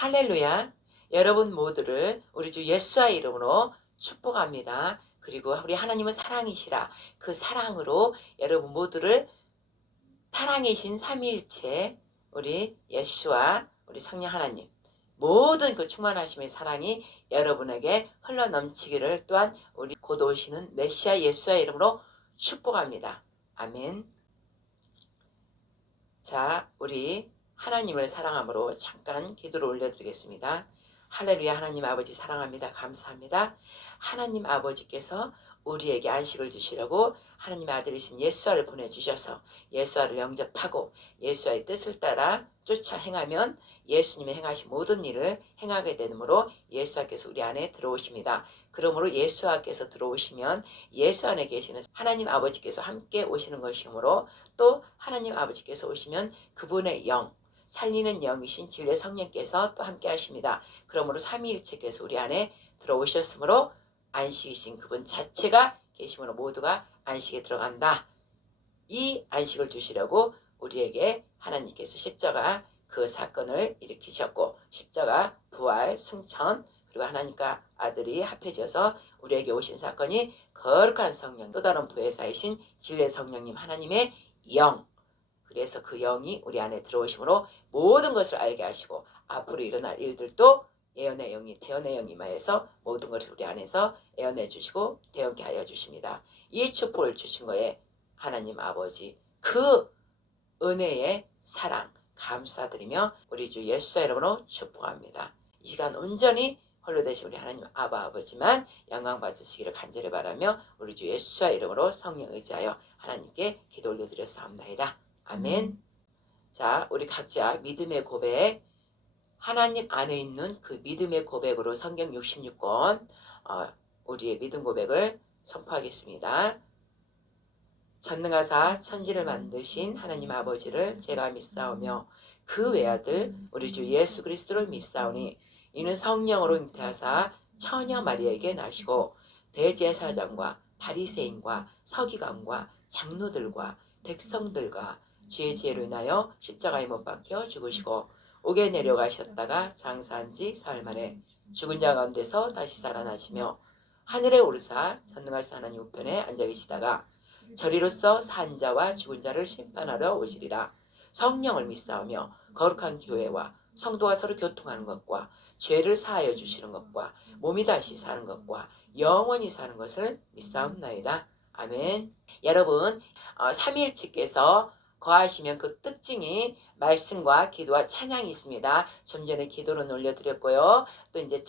할렐루야. 여러분 모두를 우리 주 예수의 이름으로 축복합니다. 그리고 우리 하나님은 사랑이시라. 그 사랑으로 여러분 모두를 사랑이신 삼위일체 우리 예수와 우리 성령 하나님 모든 그 충만하심의 사랑이 여러분에게 흘러넘치기를 또한 우리 곧 오시는 메시아 예수의 이름으로 축복합니다. 아멘. 자, 우리 하나님을 사랑함으로 잠깐 기도를 올려드리겠습니다. 할렐루야. 하나님 아버지 사랑합니다. 감사합니다. 하나님 아버지께서 우리에게 안식을 주시려고 하나님의 아들이신 예수아를 보내주셔서 예수아를 영접하고 예수아의 뜻을 따라 쫓아 행하면 예수님의 행하신 모든 일을 행하게 되므로 예수아께서 우리 안에 들어오십니다. 그러므로 예수아께서 들어오시면 예수 안에 계시는 하나님 아버지께서 함께 오시는 것이므로 또 하나님 아버지께서 오시면 그분의 영 살리는 영이신 진리의 성령께서 또 함께 하십니다. 그러므로 삼위일체께서 우리 안에 들어오셨으므로 안식이신 그분 자체가 계심으로 모두가 안식에 들어간다. 이 안식을 주시려고 우리에게 하나님께서 십자가 그 사건을 일으키셨고 십자가 부활 승천 그리고 하나님과 아들이 합해져서 우리에게 오신 사건이 거룩한 성령 또 다른 부회사이신 진리의 성령님 하나님의 영 그래서 그 영이 우리 안에 들어오심으로 모든 것을 알게 하시고 앞으로 일어날 일들도 예언의 영이 태연의 영이 임하여서 모든 것을 우리 안에서 예언해 주시고 태연케 하여 주십니다. 이 축복을 주신 거에 하나님 아버지 그 은혜의 사랑 감사드리며 우리 주 예수의 이름으로 축복합니다. 이 시간 온전히 홀로 되신 우리 하나님 아바 아버지만 영광 받으시기를 간절히 바라며 우리 주 예수의 이름으로 성령 의지하여 하나님께 기도 올려드렸사옵나이다. 아멘. 자, 우리 각자 믿음의 고백 하나님 안에 있는 그 믿음의 고백으로 성경 66권 우리의 믿음 고백을 선포하겠습니다. 전능하사 천지를 만드신 하나님 아버지를 제가 믿사오며 그 외아들 우리 주 예수 그리스도를 믿사오니 이는 성령으로 잉태하사 처녀 마리아에게 나시고 대제사장과 바리새인과 서기관과 장로들과 백성들과 주의 지혜로 인하여 십자가에 못 박혀 죽으시고 옥에 내려가셨다가 장사한 지 사흘 만에 죽은 자 가운데서 다시 살아나시며 하늘에 오르사 전능하신 하나님 우편에 앉아 계시다가 저리로서 산 자와 죽은 자를 심판하러 오시리라. 성령을 믿사오며 거룩한 교회와 성도가 서로 교통하는 것과 죄를 사하여 주시는 것과 몸이 다시 사는 것과 영원히 사는 것을 믿사옵나이다. 아멘. 여러분 삼위일체께서 거하시면 그 특징이 말씀과 기도와 찬양이 있습니다. 좀 전에 기도를 올려드렸고요. 또 이제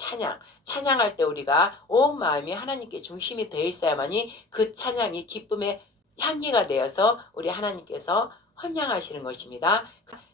찬양할 때 우리가 온 마음이 하나님께 중심이 되어 있어야만이 그 찬양이 기쁨의 향기가 되어서 우리 하나님께서 헌양하시는 것입니다.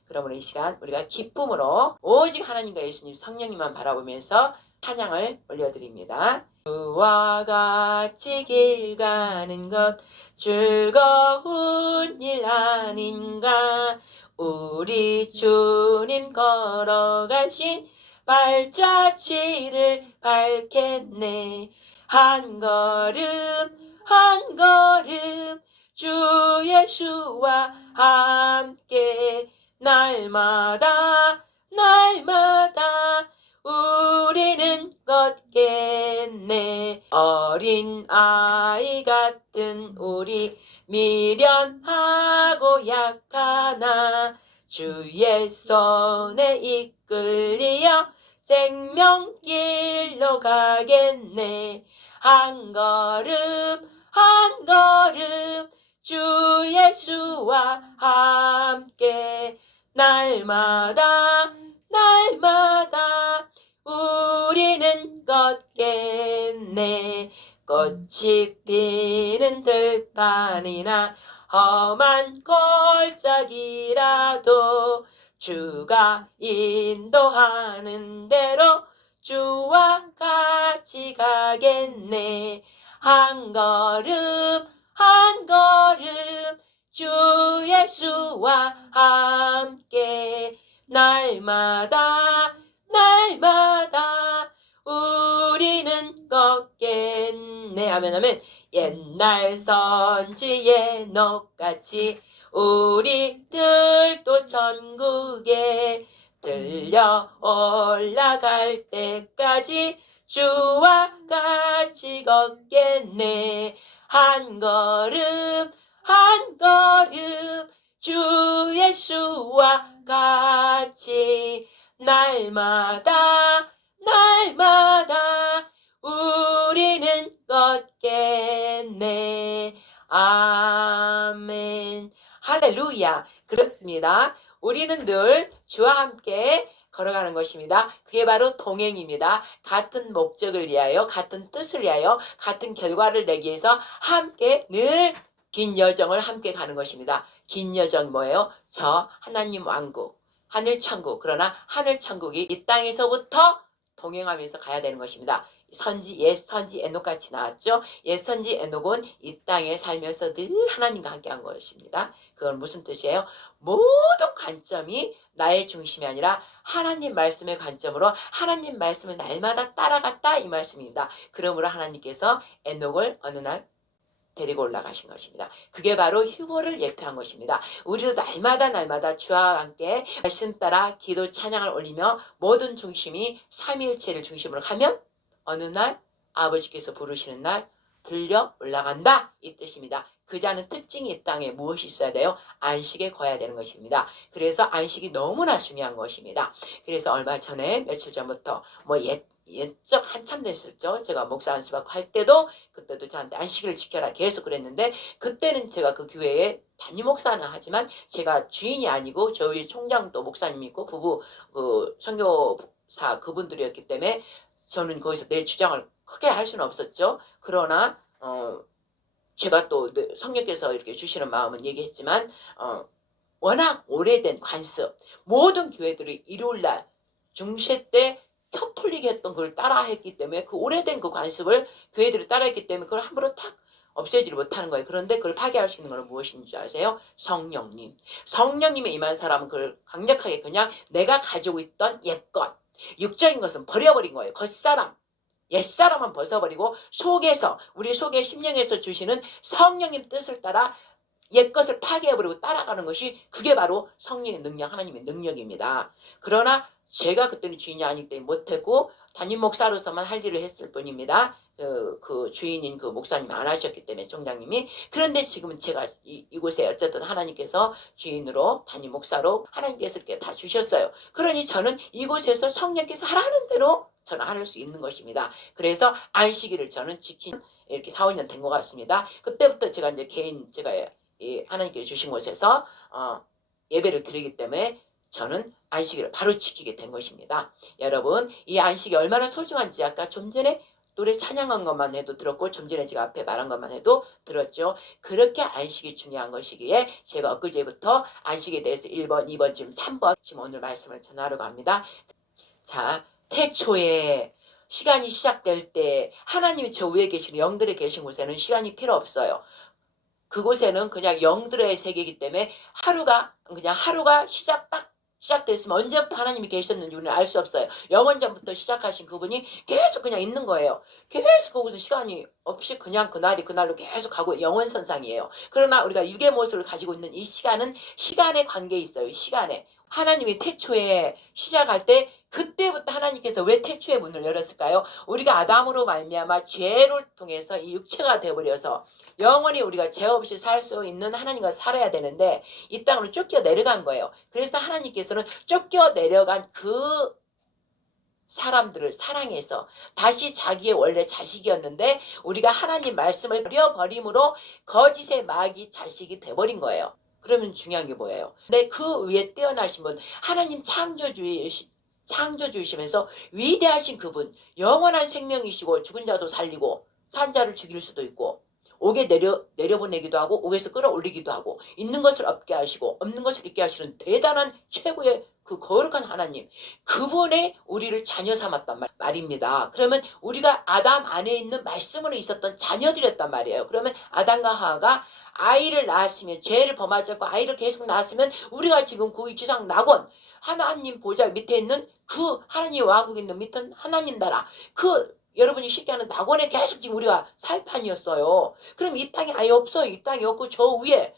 그러므로 이 시간 우리가 기쁨으로 오직 하나님과 예수님 성령님만 바라보면서 찬양을 올려드립니다. 주와 같이 길 가는 것 즐거운 일 아닌가 우리 주님 걸어가신 발자취를 밟겠네 한 걸음 한 걸음 주 예수와 함께 날마다 우리는 걷겠네 어린 아이 같은 우리 미련하고 약하나 주의 손에 이끌리어 생명길로 가겠네 한 걸음 주 예수와 함께 날마다 우리는 걷겠네 꽃이 피는 들판이나 험한 골짜기라도 주가 인도하는 대로 주와 같이 가겠네 한 걸음 주 예수와 함께 날마다 우리는 걷겠네 아멘 아멘 옛날 선지의 녹같이 우리들도 천국에 들려 올라갈 때까지 주와 같이 걷겠네. 한 걸음 한 걸음 주 예수와 같이 날마다 날마다 우리는 걷겠네. 아멘. 할렐루야. 그렇습니다. 우리는 늘 주와 함께 걸어가는 것입니다. 그게 바로 동행입니다. 같은 목적을 위하여, 같은 뜻을 위하여, 같은 결과를 내기 위해서 함께 늘 긴 여정을 함께 가는 것입니다. 긴 여정 뭐예요? 저 하나님 왕국, 하늘 천국. 그러나 하늘 천국이 이 땅에서부터 동행하면서 가야 되는 것입니다. 옛 선지 에녹같이 나왔죠. 옛 선지 에녹은 이 땅에 살면서 늘 하나님과 함께한 것입니다. 그건 무슨 뜻이에요? 모든 관점이 나의 중심이 아니라 하나님 말씀의 관점으로 하나님 말씀을 날마다 따라갔다 이 말씀입니다. 그러므로 하나님께서 에녹을 어느 날 데리고 올라가신 것입니다. 그게 바로 휴거를 예표한 것입니다. 우리도 날마다 주와 함께 말씀 따라 기도 찬양을 올리며 모든 중심이 삼위일체를 중심으로 가면 어느 날 아버지께서 부르시는 날 들려 올라간다 이 뜻입니다. 그 자는 특징이 이 땅에 무엇이 있어야 돼요? 안식에 거해야 되는 것입니다. 그래서 안식이 너무나 중요한 것입니다. 그래서 얼마 전에 며칠 전부터 옛적 한참 됐었죠. 제가 목사 안수받고 할 때도 그때도 저한테 안식일을 지켜라 계속 그랬는데 그때는 제가 그 교회에 담임 목사는 하지만 제가 주인이 아니고 저희 총장도 목사님이고 부부 그 선교사 그분들이었기 때문에 저는 거기서 내 주장을 크게 할 수는 없었죠. 그러나 제가 또 성령께서 이렇게 주시는 마음은 얘기했지만 워낙 오래된 관습 모든 교회들이 일요일날 중세 때 켜톨릭 했던 걸 따라했기 때문에 그 오래된 그 관습을 교회들이 따라했기 때문에 그걸 함부로 탁 없애지를 못하는 거예요. 그런데 그걸 파괴할 수 있는 건 무엇인 줄 아세요? 성령님. 성령님의 임한 사람은 그걸 강력하게 그냥 내가 가지고 있던 옛것, 육적인 것은 버려버린 거예요. 겉사람, 옛사람은 벗어버리고 속에서 우리 속의 심령에서 주시는 성령님 뜻을 따라 옛것을 파괴해버리고 따라가는 것이 그게 바로 성령의 능력, 하나님의 능력입니다. 그러나 제가 그때는 주인이 아니기 때문에 못했고 담임 목사로서만 할 일을 했을 뿐입니다. 그 주인인 그 목사님이 안 하셨기 때문에 총장님이. 그런데 지금은 제가 이곳에 어쨌든 하나님께서 주인으로 담임 목사로 하나님께서 이렇게 다 주셨어요. 그러니 저는 이곳에서 성령께서 하라는 대로 저는 할 수 있는 것입니다. 그래서 안식일을 저는 지킨 이렇게 4, 5년 된 것 같습니다. 그때부터 제가 이제 개인 제가 하나님께서 주신 곳에서 예배를 드리기 때문에 저는 안식일을 바로 지키게 된 것입니다. 여러분 이 안식이 얼마나 소중한지 아까 좀 전에 노래 찬양한 것만 해도 들었고 좀 전에 제가 앞에 말한 것만 해도 들었죠. 그렇게 안식이 중요한 것이기에 제가 엊그제부터 안식에 대해서 1번, 2번, 지금 3번 지금 오늘 말씀을 전하려고 합니다. 자, 태초에 시간이 시작될 때 하나님이 저 위에 계시는 영들에 계신 곳에는 시간이 필요 없어요. 그곳에는 그냥 영들의 세계이기 때문에 하루가 시작됐으면 언제부터 하나님이 계셨는지 우리는 알 수 없어요. 영원 전부터 시작하신 그분이 계속 그냥 있는 거예요. 계속 거기서 시간이 없이 그냥 그날이 그날로 계속 가고 영원선상이에요. 그러나 우리가 육의 모습을 가지고 있는 이 시간은 시간의 관계에 있어요. 시간에. 하나님이 태초에 시작할 때 그때부터 하나님께서 왜 태초의 문을 열었을까요? 우리가 아담으로 말미암아 죄를 통해서 이 육체가 되어버려서 영원히 우리가 죄 없이 살 수 있는 하나님과 살아야 되는데 이 땅으로 쫓겨 내려간 거예요. 그래서 하나님께서는 쫓겨 내려간 그 사람들을 사랑해서 다시 자기의 원래 자식이었는데 우리가 하나님 말씀을 버려버림으로 거짓의 마귀 자식이 돼버린 거예요. 그러면 중요한 게 뭐예요? 근데 그 위에 뛰어나신 분 하나님 창조주이시면서 위대하신 그분 영원한 생명이시고 죽은 자도 살리고 산 자를 죽일 수도 있고 옥에 내려보내기도 하고 옥에서 끌어올리기도 하고 있는 것을 없게 하시고 없는 것을 있게 하시는 대단한 최고의 그 거룩한 하나님 그분의 우리를 자녀 삼았단 말입니다. 그러면 우리가 아담 안에 있는 말씀으로 있었던 자녀들이었단 말이에요. 그러면 아담과 하와가 아이를 낳았으면 죄를 범하지 않고 아이를 계속 낳았으면 우리가 지금 구의 지상 낙원 하나님 보좌 밑에 있는 그 하나님 왕국에 있는 밑은 하나님 나라 그 여러분이 쉽게 하는 낙원에 계속 지금 우리가 살 판이었어요. 그럼 이 땅이 아예 없어요. 이 땅이 없고 저 위에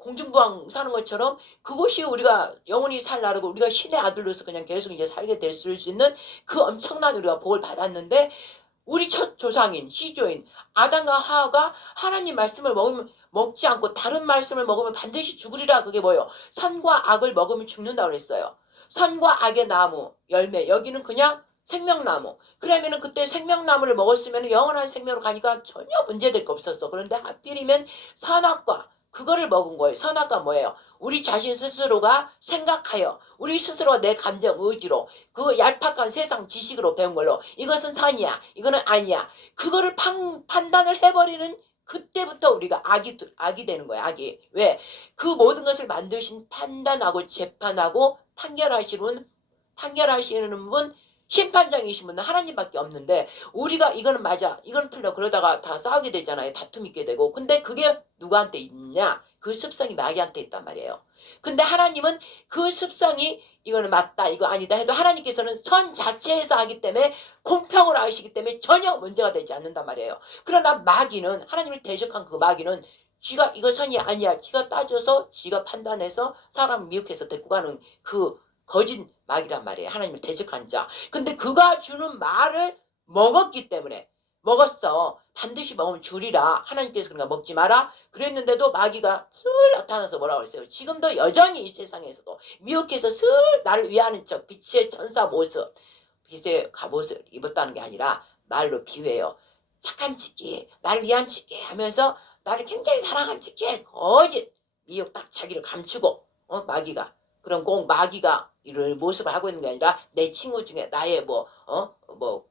공중부양 사는 것처럼 그곳이 우리가 영원히 살 나라고 우리가 신의 아들로서 그냥 계속 이제 살게 될 수 있는 그 엄청난 우리가 복을 받았는데 우리 첫 조상인 시조인 아담과 하와가 하나님 말씀을 먹지 않고 다른 말씀을 먹으면 반드시 죽으리라. 그게 뭐예요? 선과 악을 먹으면 죽는다고 그랬어요. 선과 악의 나무 열매 여기는 그냥 생명나무. 그러면은 그때 생명나무를 먹었으면 영원한 생명으로 가니까 전혀 문제될 거 없었어. 그런데 하필이면 선악과 그거를 먹은 거예요. 선악과 뭐예요? 우리 자신 스스로가 생각하여 우리 스스로가 내 감정 의지로 그 얄팍한 세상 지식으로 배운 걸로 이것은 선이야 이거는 아니야 그거를 판단을 해버리는 그때부터 우리가 악이 되는 거야. 악이. 왜? 그 모든 것을 만드신 판단하고 재판하고 판결하시는 분 심판장이신 분은 하나님밖에 없는데 우리가 이거는 맞아 이거는 틀려 그러다가 다 싸우게 되잖아요. 다툼 있게 되고. 근데 그게 누구한테 있냐? 그 습성이 마귀한테 있단 말이에요. 근데 하나님은 그 습성이 이거는 맞다 이거 아니다 해도 하나님께서는 선 자체에서 하기 때문에 공평을 하시기 때문에 전혀 문제가 되지 않는단 말이에요. 그러나 마귀는 하나님을 대적한 그 마귀는 지가 이거 선이 아니야. 지가 따져서 지가 판단해서 사람 미혹해서 데리고 가는 그 거짓 마귀란 말이에요. 하나님을 대적한 자. 근데 그가 주는 말을 먹었기 때문에 먹었어. 반드시 먹으면 주리라. 하나님께서 그러니까 먹지 마라. 그랬는데도 마귀가 슬 나타나서 뭐라고 그랬어요. 지금도 여전히 이 세상에서도 미혹해서 슬 나를 위하는 척 빛의 천사 모습 빛의 갑옷을 입었다는 게 아니라 말로 비유해요. 착한 척해 나를 위한 척해 하면서 나를 굉장히 사랑한 척해 거짓 미혹 딱 자기를 감추고 마귀가 그럼 꼭 마귀가 이런 모습을 하고 있는 게 아니라 내 친구 중에 나의 뭐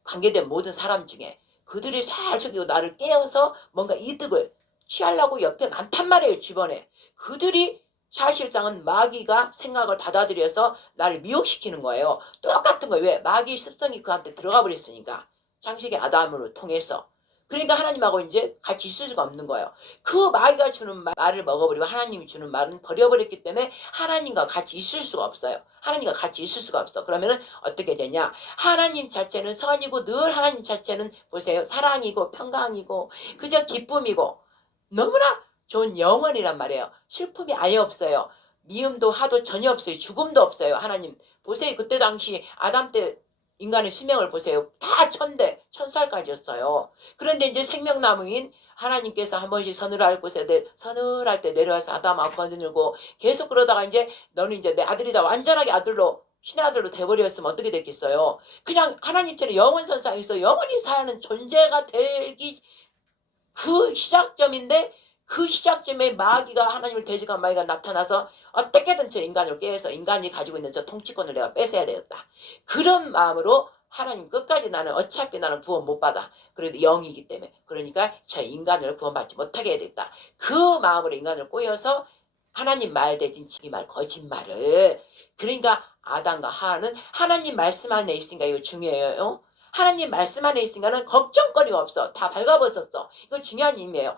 관계된 모든 사람 중에 그들이 잘 속이고 나를 깨워서 뭔가 이득을 취하려고 옆에 많단 말이에요. 주변에. 그들이 사실상은 마귀가 생각을 받아들여서 나를 미혹시키는 거예요. 똑같은 거예요. 왜? 마귀 습성이 그한테 들어가 버렸으니까. 창세기 아담으로 통해서. 그러니까 하나님하고 이제 같이 있을 수가 없는 거예요. 그 마귀가 주는 말을 먹어버리고 하나님이 주는 말은 버려버렸기 때문에 하나님과 같이 있을 수가 없어요. 하나님과 같이 있을 수가 없어. 그러면은 어떻게 되냐? 하나님 자체는 선이고 늘 하나님 자체는 보세요. 사랑이고 평강이고 그저 기쁨이고 너무나 좋은 영원이란 말이에요. 슬픔이 아예 없어요. 미움도 화도 전혀 없어요. 죽음도 없어요. 하나님 보세요. 그때 당시 아담 때 인간의 수명을 보세요. 다 천살까지였어요. 그런데 이제 생명나무인 하나님께서 한 번씩 서늘할 곳에 서늘할 때 내려와서 아담하고 거느리고 계속 그러다가 이제 너는 이제 내 아들이다 완전하게 아들로 신의 아들로 돼버렸으면 어떻게 됐겠어요? 그냥 하나님처럼 영원선상에서 영원히 사는 존재가 되기 그 시작점인데 그 시작점에 마귀가 하나님을 대적한 마귀가 나타나서 어떻게든 저 인간을 깨워서 인간이 가지고 있는 저 통치권을 내가 뺏어야 되겠다. 그런 마음으로 하나님 끝까지 나는 어차피 나는 구원 못 받아. 그래도 영이기 때문에. 그러니까 저 인간을 구원받지 못하게 해야 되겠다. 그 마음으로 인간을 꼬여서 하나님 말 대신 지기말 거짓말을. 그러니까 아담과 하와는 하나님 말씀 안에 있으니까 이거 중요해요. 하나님 말씀 안에 있으니까는 걱정거리가 없어. 다 발가벗었어. 이거 중요한 의미예요.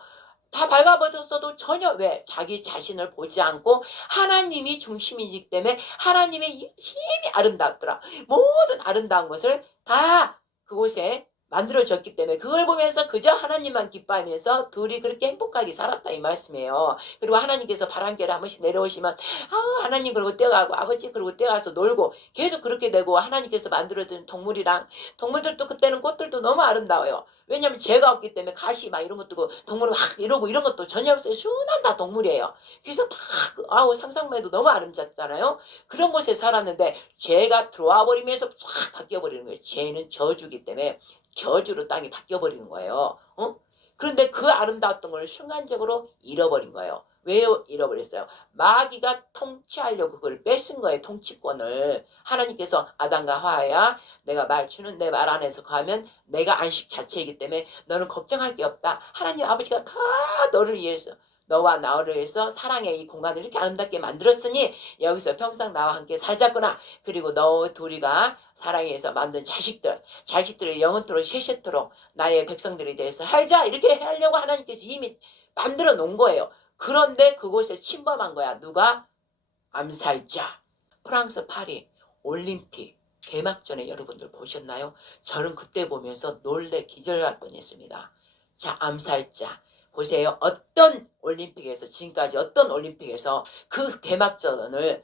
다 발가벗었어도 전혀 왜? 자기 자신을 보지 않고 하나님이 중심이기 때문에 하나님의 힘이 아름답더라. 모든 아름다운 것을 다 그곳에 만들어졌기 때문에 그걸 보면서 그저 하나님만 기뻐하면서 둘이 그렇게 행복하게 살았다 이 말씀이에요. 그리고 하나님께서 바람결에 한 번씩 내려오시면 하나님 그러고 뛰어가고 아버지 그러고 뛰어가서 놀고 계속 그렇게 되고 하나님께서 만들어준 동물이랑 동물들도 그때는 꽃들도 너무 아름다워요. 왜냐하면 죄가 없기 때문에 가시 막 이런 것도 동물은 확 이러고 이런 것도 전혀 없어요. 순한 다 동물이에요. 그래서 다 상상만 해도 너무 아름답잖아요. 그런 곳에 살았는데 죄가 들어와 버리면서 확 바뀌어버리는 거예요. 죄는 저주기 때문에 저주로 땅이 바뀌어버리는 거예요. 그런데 그 아름다웠던 걸 순간적으로 잃어버린 거예요. 왜 잃어버렸어요? 마귀가 통치하려고 그걸 뺏은 거예요. 통치권을. 하나님께서 아담과 하와야 내가 주는 내 말 안에서 가면 내가 안식 자체이기 때문에 너는 걱정할 게 없다. 하나님 아버지가 다 너를 위해서 너와 나를 위해서 사랑의 이 공간을 이렇게 아름답게 만들었으니 여기서 평생 나와 함께 살자꾸나. 그리고 너 둘이가 사랑해서 만든 자식들을 영원토록 세세토록 나의 백성들이 대해서 살자. 이렇게 하려고 하나님께서 이미 만들어 놓은 거예요. 그런데 그곳에 침범한 거야. 누가? 암살자. 프랑스 파리 올림픽 개막전에 여러분들 보셨나요? 저는 그때 보면서 놀래 기절할 뻔했습니다. 자, 암살자. 보세요. 어떤 올림픽에서 지금까지 어떤 올림픽에서 그 개막전을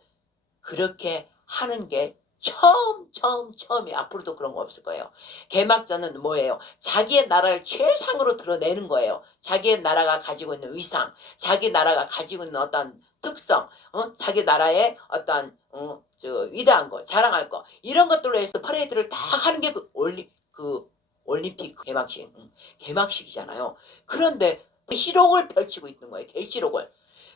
그렇게 하는 게 처음이 앞으로도 그런 거 없을 거예요. 개막전은 뭐예요? 자기의 나라를 최상으로 드러내는 거예요. 자기의 나라가 가지고 있는 위상, 자기 나라가 가지고 있는 어떤 특성, 자기 나라의 어떤 위대한 거, 자랑할 거 이런 것들로 해서 퍼레이드를 다 하는 게 그 올림픽 개막식, 개막식이잖아요. 그런데 실록을 펼치고 있는 거예요. 계시록을.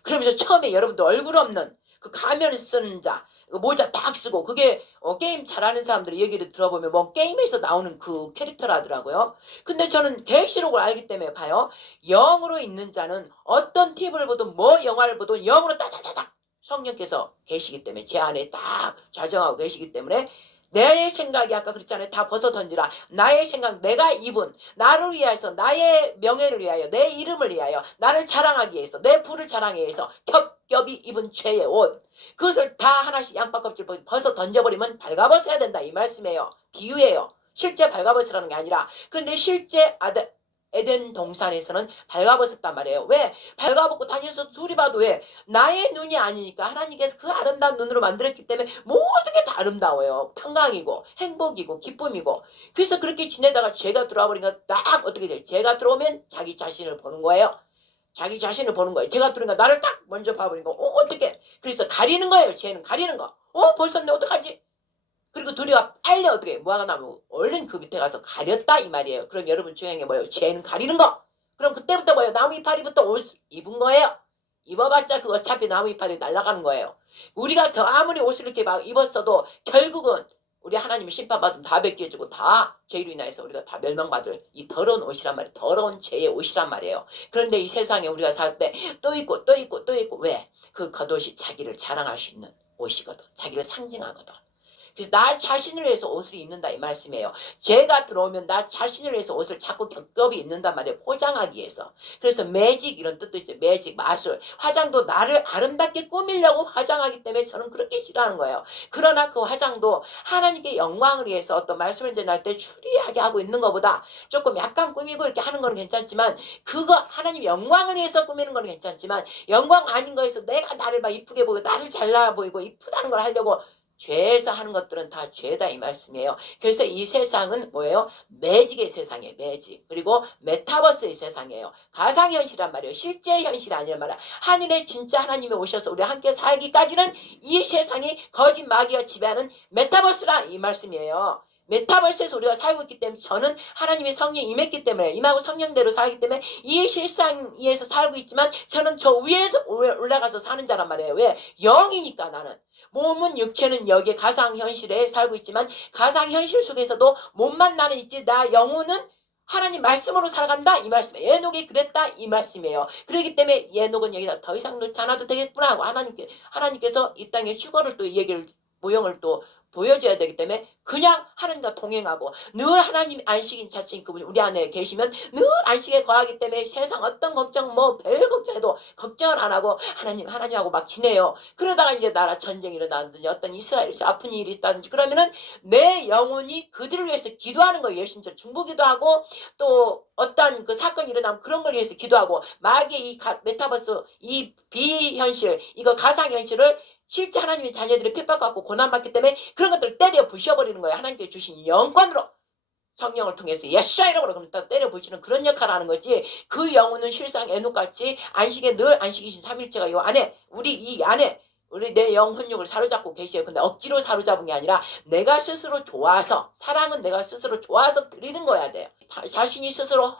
그러면서 처음에 여러분들 얼굴 없는 그 가면 쓰는 자, 모자 딱 쓰고 그게 게임 잘하는 사람들의 얘기를 들어보면 뭐 게임에서 나오는 그 캐릭터라더라고요. 근데 저는 계시록을 알기 때문에 봐요. 영으로 있는 자는 어떤 TV를 보든 뭐 영화를 보든 영으로 따다다닥 성령께서 계시기 때문에 제 안에 딱 좌정하고 계시기 때문에 내 생각이 아까 그랬잖아요. 다 벗어 던지라. 나의 생각, 내가 입은 나를 위하여서 나의 명예를 위하여 내 이름을 위하여 나를 자랑하기 위해서 내 부를 자랑하기 위해서 겹겹이 입은 죄의 옷 그것을 다 하나씩 양파 껍질 벗어 던져버리면 발가벗어야 된다 이 말씀이에요. 비유예요. 실제 발가벗으라는 게 아니라 그런데 실제 에덴 동산에서는 발가벗었단 말이에요. 왜? 발가벗고 다녀서 둘이 봐도 왜? 나의 눈이 아니니까 하나님께서 그 아름다운 눈으로 만들었기 때문에 모든 게 다 아름다워요. 평강이고 행복이고 기쁨이고 그래서 그렇게 지내다가 죄가 들어와 버리니까 딱 어떻게 돼요? 죄가 들어오면 자기 자신을 보는 거예요. 자기 자신을 보는 거예요. 죄가 들어오니까 나를 딱 먼저 봐버리니까 어떻게 그래서 가리는 거예요. 죄는 가리는 거. 벌써 내 어떡하지? 그리고 둘이가 빨리 어떻게 뭐가 나면 얼른 그 밑에 가서 가렸다 이 말이에요. 그럼 여러분 중요한 게 뭐예요? 죄는 가리는 거. 그럼 그때부터 뭐예요? 나무 이파리부터 옷 입은 거예요. 입어봤자 그 어차피 나무 이파리 날아가는 거예요. 우리가 더 아무리 옷을 이렇게 막 입었어도 결국은 우리 하나님이 심판받으면 다 벗겨지고 다 죄로 인해서 우리가 다 멸망받을 이 더러운 옷이란 말이에요. 더러운 죄의 옷이란 말이에요. 그런데 이 세상에 우리가 살 때 또 입고 또 입고 또 입고 왜? 그 겉옷이 자기를 자랑할 수 있는 옷이거든. 자기를 상징하거든. 그래서 나 자신을 위해서 옷을 입는다 이 말씀이에요. 죄가 들어오면 나 자신을 위해서 옷을 자꾸 겹겹이 입는단 말이에요. 포장하기 위해서. 그래서 매직 이런 뜻도 있어요. 매직, 마술. 화장도 나를 아름답게 꾸미려고 화장하기 때문에 저는 그렇게 싫어하는 거예요. 그러나 그 화장도 하나님께 영광을 위해서 어떤 말씀을 전할 때 추리하게 하고 있는 것보다 조금 약간 꾸미고 이렇게 하는 건 괜찮지만 그거 하나님 영광을 위해서 꾸미는 건 괜찮지만 영광 아닌 거에서 내가 나를 막 이쁘게 보고 나를 잘나 보이고 이쁘다는 걸 하려고 죄에서 하는 것들은 다 죄다 이 말씀이에요. 그래서 이 세상은 뭐예요? 매직의 세상이에요. 매직. 그리고 메타버스의 세상이에요. 가상현실이란 말이에요. 실제 현실이 아니란 말이야. 하늘에 진짜 하나님이 오셔서 우리 함께 살기까지는 이 세상이 거짓 마귀가 지배하는 메타버스라 이 말씀이에요. 메타버스에서 우리가 살고 있기 때문에 저는 하나님의 성령이 임했기 때문에 임하고 성령대로 살기 때문에 이 실상 위에서 살고 있지만 저는 저 위에서 올라가서 사는 자란 말이에요. 왜? 영이니까 나는. 몸은 육체는 여기에 가상현실에 살고 있지만 가상현실 속에서도 몸만 나는 있지 나 영혼은 하나님 말씀으로 살아간다 이 말씀이에요. 에녹이 그랬다 이 말씀이에요. 그렇기 때문에 에녹은 여기다 더 이상 놓지 않아도 되겠구나 하고 하나님께서 이 땅에 휴거를 또 얘기를 모형을 또 보여줘야 되기 때문에 그냥 하나님과 동행하고 늘 하나님 안식인 자체인 그분이 우리 안에 계시면 늘 안식에 거하기 때문에 세상 어떤 걱정 뭐 별 걱정해도 걱정을 안 하고 하나님하고 막 지내요. 그러다가 이제 나라 전쟁이 일어나든지 어떤 이스라엘에서 아픈 일이 있다든지 그러면은 내 영혼이 그들을 위해서 기도하는 거예요. 예수님처럼 중보기도 하고 또 어떤 그 사건이 일어나면 그런 걸 위해서 기도하고 마귀의 이 메타버스 이 비현실 이거 가상현실을 실제 하나님의 자녀들이 핍박받고 고난받기 때문에 그런 것들을 때려 부셔버리는 거예요. 하나님께 주신 영권으로 성령을 통해서 예수야 이러고 그러면 또 때려 부시는 그런 역할을 하는 거지. 그 영혼은 실상 에녹같이 안식에 늘 안식이신 삼일체가 요 안에 우리 이 안에 우리 내 영혼육을 사로잡고 계셔요. 근데 억지로 사로잡은 게 아니라 내가 스스로 좋아서 사랑은 내가 스스로 좋아서 드리는 거야 돼요. 자신이 스스로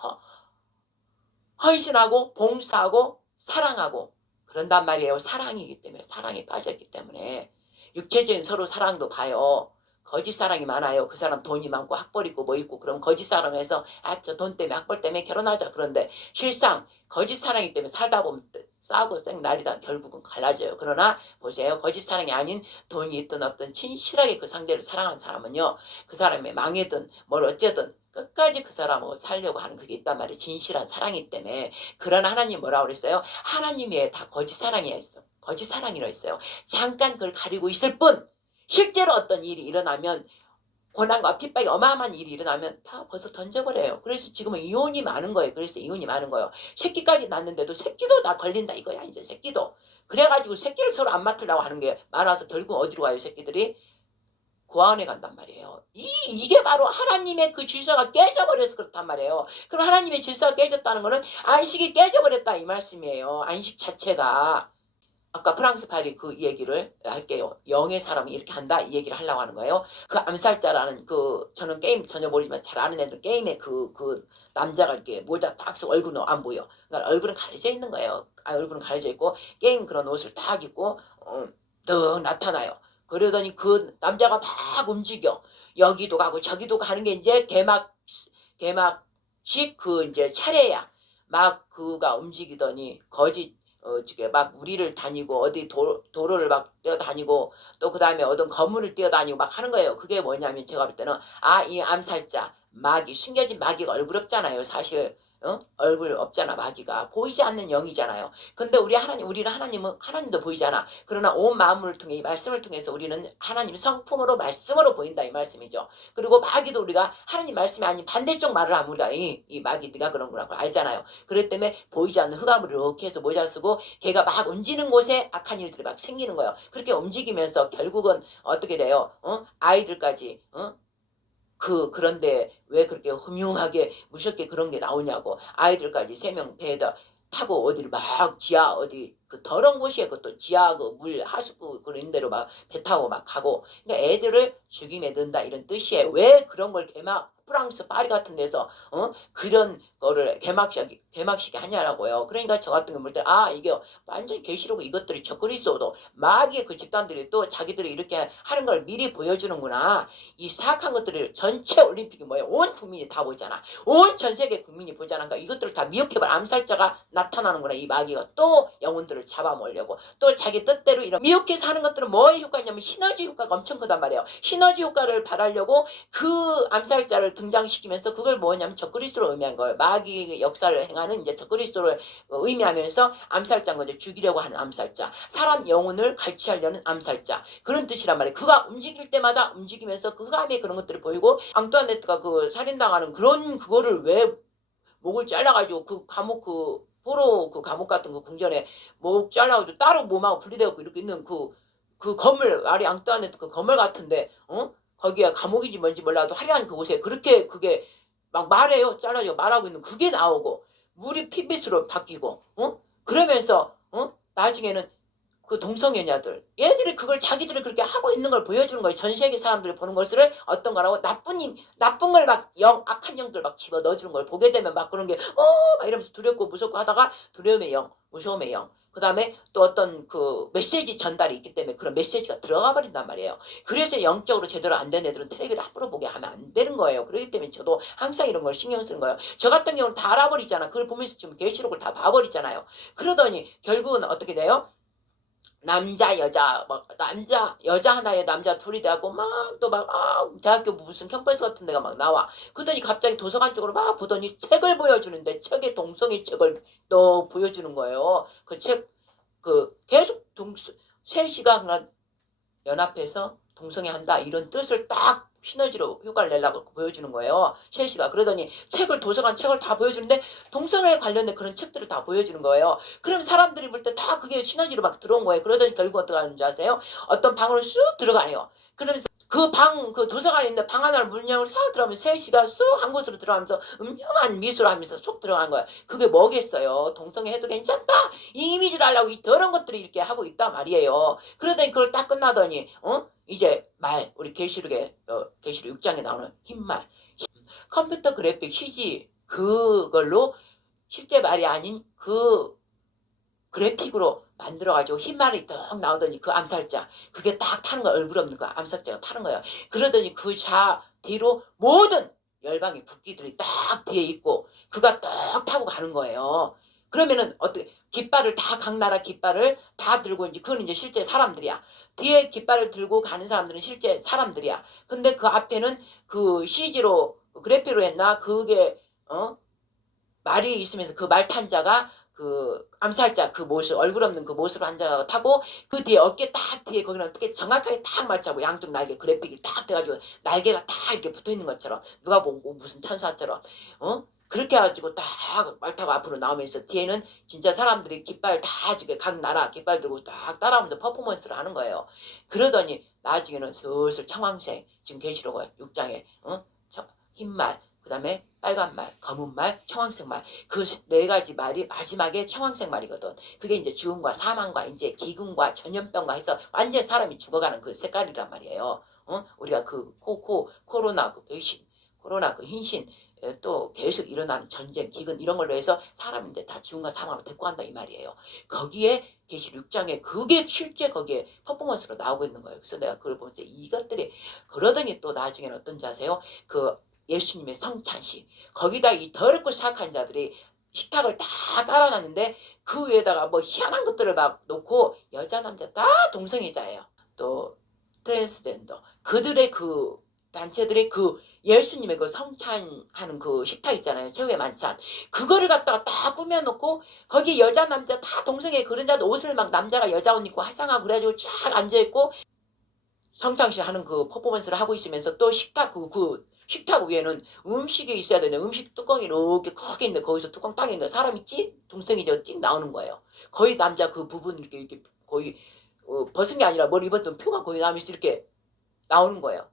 헌신하고 봉사하고 사랑하고 그런단 말이에요. 사랑이기 때문에 사랑에 빠졌기 때문에 육체적인 서로 사랑도 봐요. 거짓 사랑이 많아요. 그 사람 돈이 많고 학벌 있고 뭐 있고 그럼 거짓 사랑해서 저 돈 때문에 학벌 때문에 결혼하자 그런데 실상 거짓 사랑이기 때문에 살다 보면 싸우고 쌩날이다 결국은 갈라져요. 그러나 보세요. 거짓 사랑이 아닌 돈이 있든 없든 진실하게 그 상대를 사랑하는 사람은요. 그 사람이 망해든 뭘 어쨌든 끝까지 그 사람하고 살려고 하는 그게 있단 말이에요. 진실한 사랑이기 때문에. 그러나 하나님 뭐라고 그랬어요? 하나님이 다 거짓 사랑이라 했어. 거짓 사랑이라 했어요. 잠깐 그걸 가리고 있을 뿐 실제로 어떤 일이 일어나면 고난과 핍박이 어마어마한 일이 일어나면 다 벌써 던져버려요. 그래서 지금은 이혼이 많은 거예요. 그래서 이혼이 많은 거예요. 새끼까지 낳는데도 새끼도 다 걸린다 이거야. 이제 새끼도. 그래가지고 새끼를 서로 안 맡으려고 하는 게 많아서 결국 어디로 가요 새끼들이? 고아원에 간단 말이에요. 이게 바로 하나님의 그 질서가 깨져버려서 그렇단 말이에요. 그럼 하나님의 질서가 깨졌다는 거는 안식이 깨져버렸다 이 말씀이에요. 안식 자체가. 아까 프랑스 파리 그 얘기를 할게요. 영의 사람이 이렇게 한다 이 얘기를 하려고 하는 거예요. 그 암살자라는 그 저는 게임 전혀 모르지만 잘 아는 애들 게임에 그 남자가 이렇게 모자 딱 쓰고 얼굴은 안 보여. 그러니까 얼굴은 가려져 있는 거예요. 얼굴은 가려져 있고 게임 그런 옷을 딱 입고 더 나타나요. 그러더니 그 남자가 막 움직여. 여기도 가고 저기도 가는 게 이제 개막식 그 이제 차례야. 막 그가 움직이더니 거짓 어떻게 막 우리를 다니고 어디 도로를 막 뛰어다니고 또 그 다음에 어떤 건물을 뛰어다니고 막 하는 거예요. 그게 뭐냐면 제가 볼 때는 이 암살자 마귀 숨겨진 마귀가 얼굴 없잖아요. 사실 얼굴 없잖아. 마귀가 보이지 않는 영이잖아요. 근데 우리는 하나님도 보이잖아. 그러나 온 마음을 통해 이 말씀을 통해서 우리는 하나님 성품으로 말씀으로 보인다 이 말씀이죠. 그리고 마귀도 우리가 하나님 말씀이 아닌 반대쪽 말을 하면 우리가 이 마귀 네가 그런구나 그걸 알잖아요. 그렇기 때문에 보이지 않는 흑암을 이렇게 해서 모자 쓰고 걔가 막 움직이는 곳에 악한 일들이 막 생기는 거예요. 그렇게 움직이면서 결국은 어떻게 돼요? 아이들까지 그런데 왜 그렇게 흠흉하게 무섭게 그런 게 나오냐고 아이들까지 3명 배에다 타고 어디를 막 지하 어디 그 더러운 곳이에 그것도 지하 그 물 하수구 그런 데로 막 배 타고 막 가고 그러니까 애들을 죽임에 넣는다 이런 뜻이에요. 왜 그런 걸 프랑스 파리 같은 데서 그런 거를 개막식에 하냐라고요. 그러니까 저 같은 거 볼 때 이게 완전 계시록 이것들이 적그리스도도 마귀의 그 집단들이 또 자기들이 이렇게 하는 걸 미리 보여주는구나. 이 사악한 것들을 전체 올림픽이 뭐예요? 온 국민이 다 보잖아. 온 전 세계 국민이 보잖아. 그러니까 이것들을 다 미혹해버려 암살자가 나타나는구나. 이 마귀가 또 영혼들을 잡아먹으려고 또 자기 뜻대로 이런 미혹해서 하는 것들은 뭐의 효과냐면 시너지 효과가 엄청 크단 말이에요. 시너지 효과를 바라려고 그 암살자를 등장시키면서 그걸 뭐냐면 적그리스도로 의미한 거예요. 마귀의 역사를 행하는 이제 적그리스도를 의미하면서 암살자인 거죠. 죽이려고 하는 암살자. 사람 영혼을 갈취하려는 암살자. 그런 뜻이란 말이에요. 그가 움직일 때마다 움직이면서 그 흑암의 그런 것들을 보이고 앙뚜아네트가 그 살인당하는 그거를 왜 목을 잘라가지고 그 감옥 포로 그 감옥 같은 그 궁전에 목 잘라가지고 따로 몸하고 분리되고 이렇게 있는 그 건물 마리 앙뚜아네트 그 건물 같은데 거기가 감옥인지 뭔지 몰라도 화려한 그곳에 그렇게 그게 막 말해요. 잘라져 말하고 있는 그게 나오고 물이 핏빛으로 바뀌고 그러면서 나중에는 그 동성애자들 얘들이 그걸 자기들이 그렇게 하고 있는 걸 보여주는 거예요. 전 세계 사람들이 보는 것을 어떤 거라고 나쁜 걸 막 악한 영들 막 집어 넣어주는 걸 보게 되면 막 그런 게 막 이러면서 두렵고 무섭고 하다가 두려움의 영 무서움의 영 그 다음에 또 어떤 그 메시지 전달이 있기 때문에 그런 메시지가 들어가 버린단 말이에요. 그래서 영적으로 제대로 안 된 애들은 텔레비를 함부로 보게 하면 안 되는 거예요. 그렇기 때문에 저도 항상 이런 걸 신경 쓰는 거예요. 저 같은 경우는 다 알아버리잖아. 그걸 보면서 지금 계시록을 다 봐버리잖아요. 그러더니 결국은 어떻게 돼요? 남자 여자 막 남자 여자 하나에 남자 둘이 돼갖고 막 또 막 대학교 무슨 캠퍼스 같은 데가 막 나와. 그러더니 갑자기 도서관 쪽으로 막 보더니 책을 보여주는데 책에 동성애 책을 또 보여주는 거예요. 그 책 계속 셋이가 그냥 연합해서 동성애 한다 이런 뜻을 딱 시너지로 효과를 내려고 보여주는 거예요. 셋이가 그러더니 도서관 책을 다 보여주는데 동성애에 관련된 그런 책들을 다 보여주는 거예요. 그럼 사람들이 볼 때 다 그게 시너지로 막 들어온 거예요. 그러더니 결국 어떻게 하는지 아세요? 어떤 방으로 쑥 들어가요. 그러면서 그 도서관에 있는 방 하나를 문양을 싹 들어가면 셋이가 쑥 한 곳으로 들어가면서 음흉한 미소를 하면서 쏙 들어간 거예요. 그게 뭐겠어요? 동성애 해도 괜찮다? 이 이미지를 하려고 이 더러운 것들이 이렇게 하고 있단 말이에요. 그러더니 그걸 딱 끝나더니 이제 우리 계시록 6장에 나오는 흰말 컴퓨터 그래픽 CG 그걸로 실제 말이 아닌 그 그래픽으로 만들어가지고 흰말이 딱 나오더니 그 암살자 그게 딱 타는 거야. 얼굴 없는 거 암살자가 타는 거야. 그러더니 그 뒤로 모든 열방의 국기들이 딱 뒤에 있고 그가 딱 타고 가는 거예요. 그러면은 어떻게 각 나라 깃발을 다 들고 그건 이제 실제 사람들이야. 뒤에 깃발을 들고 가는 사람들은 실제 사람들이야. 근데 그 앞에는 그 CG로 그래픽으로 했나 그게 말이 있으면서 그 말 탄 자가 그 암살자 그 모습 얼굴 없는 그 모습을 앉아 타고 그 뒤에 어깨 딱 뒤에 거기는 어떻게 정확하게 딱 맞춰고 양쪽 날개 그래픽이 딱 돼가지고 날개가 딱 이렇게 붙어 있는 것처럼 누가 보고 무슨 천사처럼 그렇게 해가지고 딱 말 타고 앞으로 나오면서 뒤에는 진짜 사람들이 깃발 다 지게 각 나라 깃발 들고 딱 따라오면서 퍼포먼스를 하는 거예요. 그러더니 나중에는 슬슬 청황색 지금 계시록 6장에 흰말 그다음에 빨간 말, 검은 말, 청황색 말 그 네 가지 말이 마지막에 청황색 말이거든. 그게 이제 죽음과 사망과 이제 기근과 전염병과 해서 완전 사람이 죽어가는 그 색깔이란 말이에요. 우리가 그 코로나 그 백신, 코로나 그 흰신 또 계속 일어나는 전쟁, 기근 이런 걸로 해서 사람이 이제 다 죽음과 사망으로 데리고 간다 이 말이에요. 거기에 계시 6장에 그게 실제 거기에 퍼포먼스로 나오고 있는 거예요. 그래서 내가 그걸 보면서 이것들이 그러더니 또 나중에는 어떤지 아세요? 그 예수님의 성찬식 거기다 이 더럽고 사악한 자들이 식탁을 다 깔아놨는데 그 위에다가 뭐 희한한 것들을 막 놓고 여자 남자 다 동성애자예요. 또 트랜스젠더 그들의 그 단체들의 그 예수님의 그 성찬하는 그 식탁 있잖아요. 최후의 만찬 그거를 갖다가 다 꾸며놓고 거기 여자 남자 다 동성애 그런 자들 옷을 막 남자가 여자 옷 입고 화장하고 그래가지고 쫙 앉아있고 성찬식 하는 그 퍼포먼스를 하고 있으면서 또 식탁 식탁 위에는 음식이 있어야 되는데 음식 뚜껑이 이렇게 크게 있는데 거기서 뚜껑 딱 있는 사람이 동생이 찡 나오는 거예요. 거의 남자 그 부분 이렇게 거의 벗은 게 아니라 머리 입었던 표가 거의 나면서 이렇게 나오는 거예요.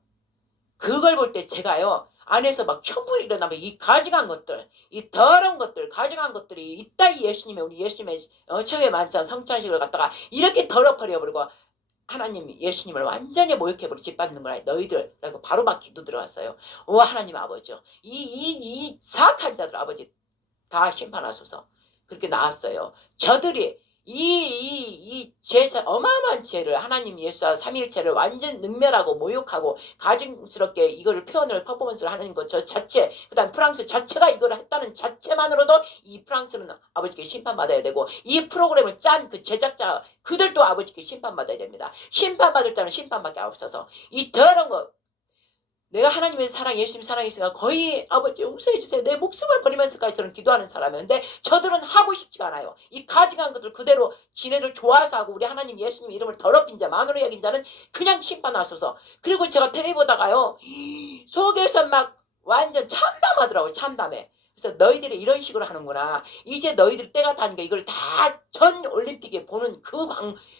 그걸 볼 때 제가요 안에서 막 천불이 일어나면 이 가증한 것들 이 더러운 것들 가증한 것들이 이따 이 예수님의 우리 예수님의 최후의 만찬 성찬식을 갖다가 이렇게 더럽혀버리고 하나님이 예수님을 완전히 모욕해버리고 짓밟는 거라 너희들라고 바로 막 기도 들어갔어요. 오 하나님 아버지요. 이 사악한 자들 아버지 다 심판하소서. 그렇게 나왔어요. 저들이 이 어마어마한 죄를 하나님 예수와 삼위일체를 완전 능멸하고 모욕하고 가증스럽게 이거를 표현을 퍼포먼스를 하는 것 저 자체 그 다음 프랑스 자체가 이걸 했다는 자체만으로도 이 프랑스는 아버지께 심판받아야 되고 이 프로그램을 짠 그 제작자 그들도 아버지께 심판받아야 됩니다. 심판받을 자는 심판밖에 없어서 이 더러운 거 내가 하나님의 사랑, 예수님 사랑했으니까 거의 아버지 용서해 주세요. 내 목숨을 버리면서까지 저는 기도하는 사람이었는데 저들은 하고 싶지가 않아요. 이 가증한 것들 그대로 지네들 좋아서 하고 우리 하나님 예수님 이름을 더럽힌 자, 만으로 여긴 자는 그냥 심판하소서. 그리고 제가 텔레비 보다가요. 속에서 막 완전 참담하더라고요. 참담해. 그래서 너희들이 이런 식으로 하는구나. 이제 너희들 때가 다니까 이걸 다 전 올림픽에 보는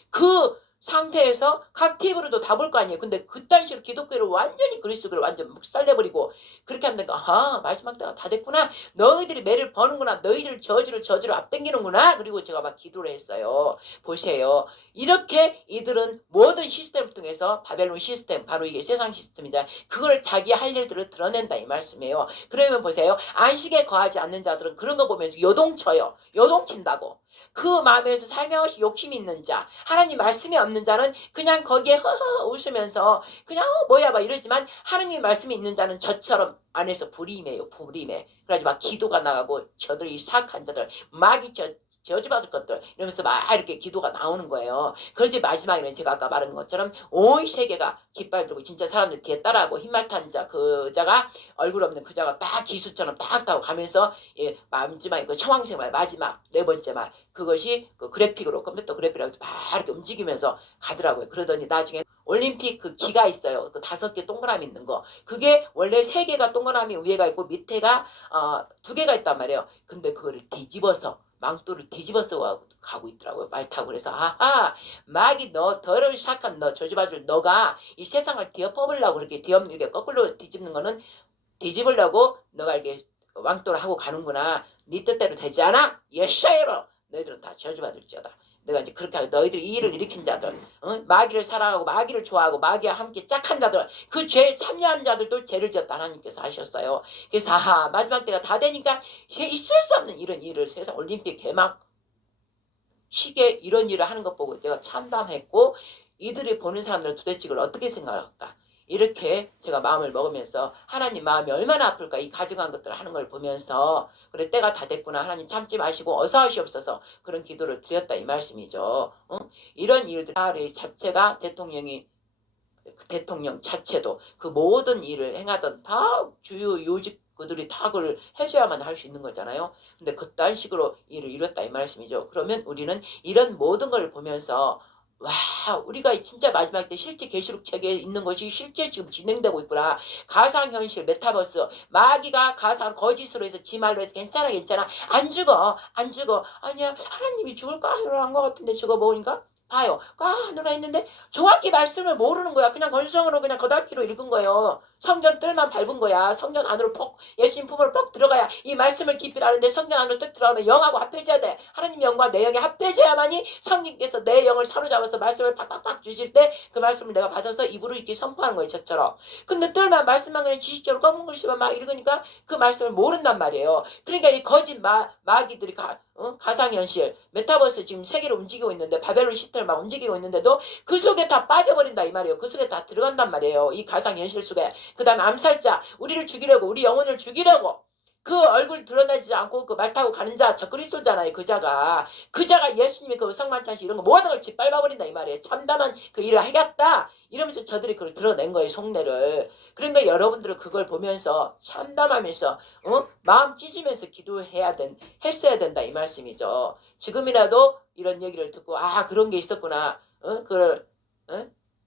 그 상태에서 각 TV로도 다 볼 거 아니에요. 근데 그딴 식으로 기독교를 완전히 그리스도를 완전 묵살내버리고 그렇게 한다니까 아하 마지막 때가 다 됐구나. 너희들이 매를 버는구나. 너희들 저주를 앞당기는구나. 그리고 제가 막 기도를 했어요. 보세요. 이렇게 이들은 모든 시스템을 통해서 바벨론 시스템 바로 이게 세상 시스템이다. 그걸 자기 할 일들을 드러낸다 이 말씀이에요. 그러면 보세요. 안식에 거하지 않는 자들은 그런 거 보면서 요동쳐요. 요동친다고. 그 마음에서 살며시 욕심이 있는 자 하나님 말씀이 없는 자는 그냥 거기에 허허 웃으면서 그냥 뭐야 막 이러지만 하나님 말씀이 있는 자는 저처럼 안에서 불임해요. 불임해. 그래가지고 막 기도가 나가고 저들 이 사악한 자들 막이 저주받을 것들 이러면서 막 이렇게 기도가 나오는 거예요. 그러지 마지막에는 제가 아까 말한 것처럼 온 세계가 깃발 들고 진짜 사람들 뒤에 따라하고 흰말 탄 자 그 자가 얼굴 없는 그 자가 딱 기수처럼 딱 타고 가면서 마지막에 그 청황색 말 마지막 네 번째 말 그것이 그 그래픽으로 컴퓨터 그래픽으로 막 이렇게 움직이면서 가더라고요. 그러더니 나중에 올림픽 그 기가 있어요. 그 5개 동그라미 있는 거. 그게 원래 3개가 동그라미 위에가 있고 밑에가 2개가 있단 말이에요. 근데 그거를 뒤집어서 망토를 뒤집어서 가고 있더라고요. 말 타고. 그래서 아하 마귀 너 더러운 샥한 너 저주받을 너가 이 세상을 뒤엎어보려고 그렇게 이렇게 거꾸로 뒤집는 거는 뒤집으려고 너가 이렇게 왕도를 하고 가는구나. 네 뜻대로 되지 않아? 예샤이로 너희들은 다 저주받을지어다. 내가 이제 그렇게 하고 너희들이 이 일을 일으킨 자들 마귀를 사랑하고 마귀를 좋아하고 마귀와 함께 짝한 자들 그 죄에 참여한 자들도 죄를 지었다 하나님께서 하셨어요. 그래서 마지막 때가 다 되니까 있을 수 없는 이런 일을 세상 올림픽 개막 시계 이런 일을 하는 것 보고 제가 참담했고 이들이 보는 사람들은 도대체 이걸 어떻게 생각할까 이렇게 제가 마음을 먹으면서 하나님 마음이 얼마나 아플까 이 가증한 것들을 하는 걸 보면서 그래 때가 다 됐구나 하나님 참지 마시고 어서 하시옵소서 그런 기도를 드렸다 이 말씀이죠. 이런 일들 자체가 대통령 자체도 그 모든 일을 행하던 다 주요 요직 그들이 타락을 해줘야만 할 수 있는 거잖아요. 근데 그딴 식으로 일을 이뤘다 이 말씀이죠. 그러면 우리는 이런 모든 걸 보면서 와, 우리가 진짜 마지막 때 실제 계시록 책에 있는 것이 실제 지금 진행되고 있구나. 가상현실, 메타버스, 마귀가 가상 거짓으로 해서 지 말로 해서 괜찮아, 괜찮아. 안 죽어, 안 죽어. 아니야, 하나님이 죽을까 하느라 한 것 같은데 죽어 먹으니까? 봐요. 하느라 했는데 정확히 말씀을 모르는 거야. 그냥 건성으로 그냥 거다기로 읽은 거예요. 성전 뜰만 밟은 거야. 성전 안으로 예수님 품으로 퍽 들어가야 이 말씀을 깊이 아는데 성전 안으로 딱 들어가면 영하고 합해져야 돼. 하나님 영과 내 영이 합해져야만이 성령께서 내 영을 사로잡아서 말씀을 팍팍팍 주실 때 그 말씀을 내가 받아서 입으로 이렇게 선포하는 거예요. 저처럼. 근데 뜰만 말씀만 그냥 지식적으로 검은 글씨만 막 읽으니까 그 말씀을 모른단 말이에요. 그러니까 이 거짓 마귀들이 가상현실, 메타버스 지금 세계를 움직이고 있는데 바벨론 시스템을 막 움직이고 있는데도 그 속에 다 빠져버린다 이 말이에요. 그 속에 다 들어간단 말이에요. 이 가상현실 속에. 그 다음에 암살자, 우리를 죽이려고, 우리 영혼을 죽이려고 그 얼굴 드러나지 않고 그 말 타고 가는 자, 저 그리스도잖아요. 그 자가 예수님의 그 성만찬식 이런 거 모든 걸 짓밟아버린다 이 말이에요. 참담한 그 일을 하겠다 이러면서 저들이 그걸 드러낸 거예요. 속내를. 그러니까 여러분들은 그걸 보면서 참담하면서 마음 찢으면서 했어야 된다 이 말씀이죠. 지금이라도 이런 얘기를 듣고 그런 게 있었구나. 그걸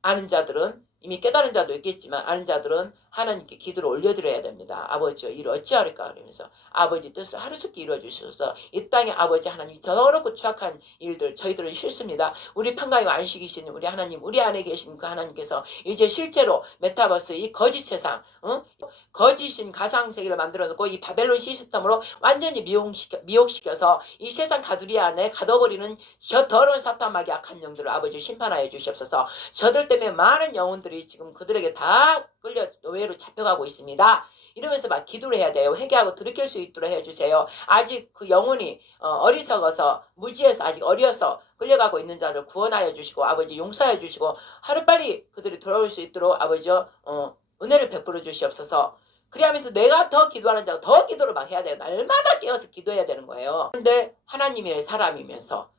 아는 자들은 이미 깨달은 자도 있겠지만 아는 자들은 하나님께 기도를 올려드려야 됩니다. 아버지여 이를 어찌하리까 그러면서 아버지 뜻을 하루속히 이루어주셔서 이 땅에 아버지 하나님이 더럽고 추악한 일들 저희들은 싫습니다. 우리 평강과 안식이신 우리 하나님 우리 안에 계신 그 하나님께서 이제 실제로 메타버스 이 거짓 세상 거짓인 가상세계를 만들어 놓고 이 바벨론 시스템으로 완전히 미혹시켜서 이 세상 가두리 안에 가둬버리는 저 더러운 사탄마귀 악한 영들을 아버지 심판하여 주시옵소서. 저들 때문에 많은 영혼들이 지금 그들에게 다 끌려 노예로 잡혀가고 있습니다. 이러면서 막 기도를 해야 돼요. 회개하고 돌이킬 수 있도록 해주세요. 아직 그 영혼이 어리석어서 무지해서 아직 어려서 끌려가고 있는 자들 구원하여 주시고 아버지 용서해 주시고 하루빨리 그들이 돌아올 수 있도록 아버지 은혜를 베풀어 주시옵소서. 그리하면서 내가 더 기도하는 자가 더 기도를 막 해야 돼요. 날마다 깨어서 기도해야 되는 거예요. 그런데 하나님의 사람이면서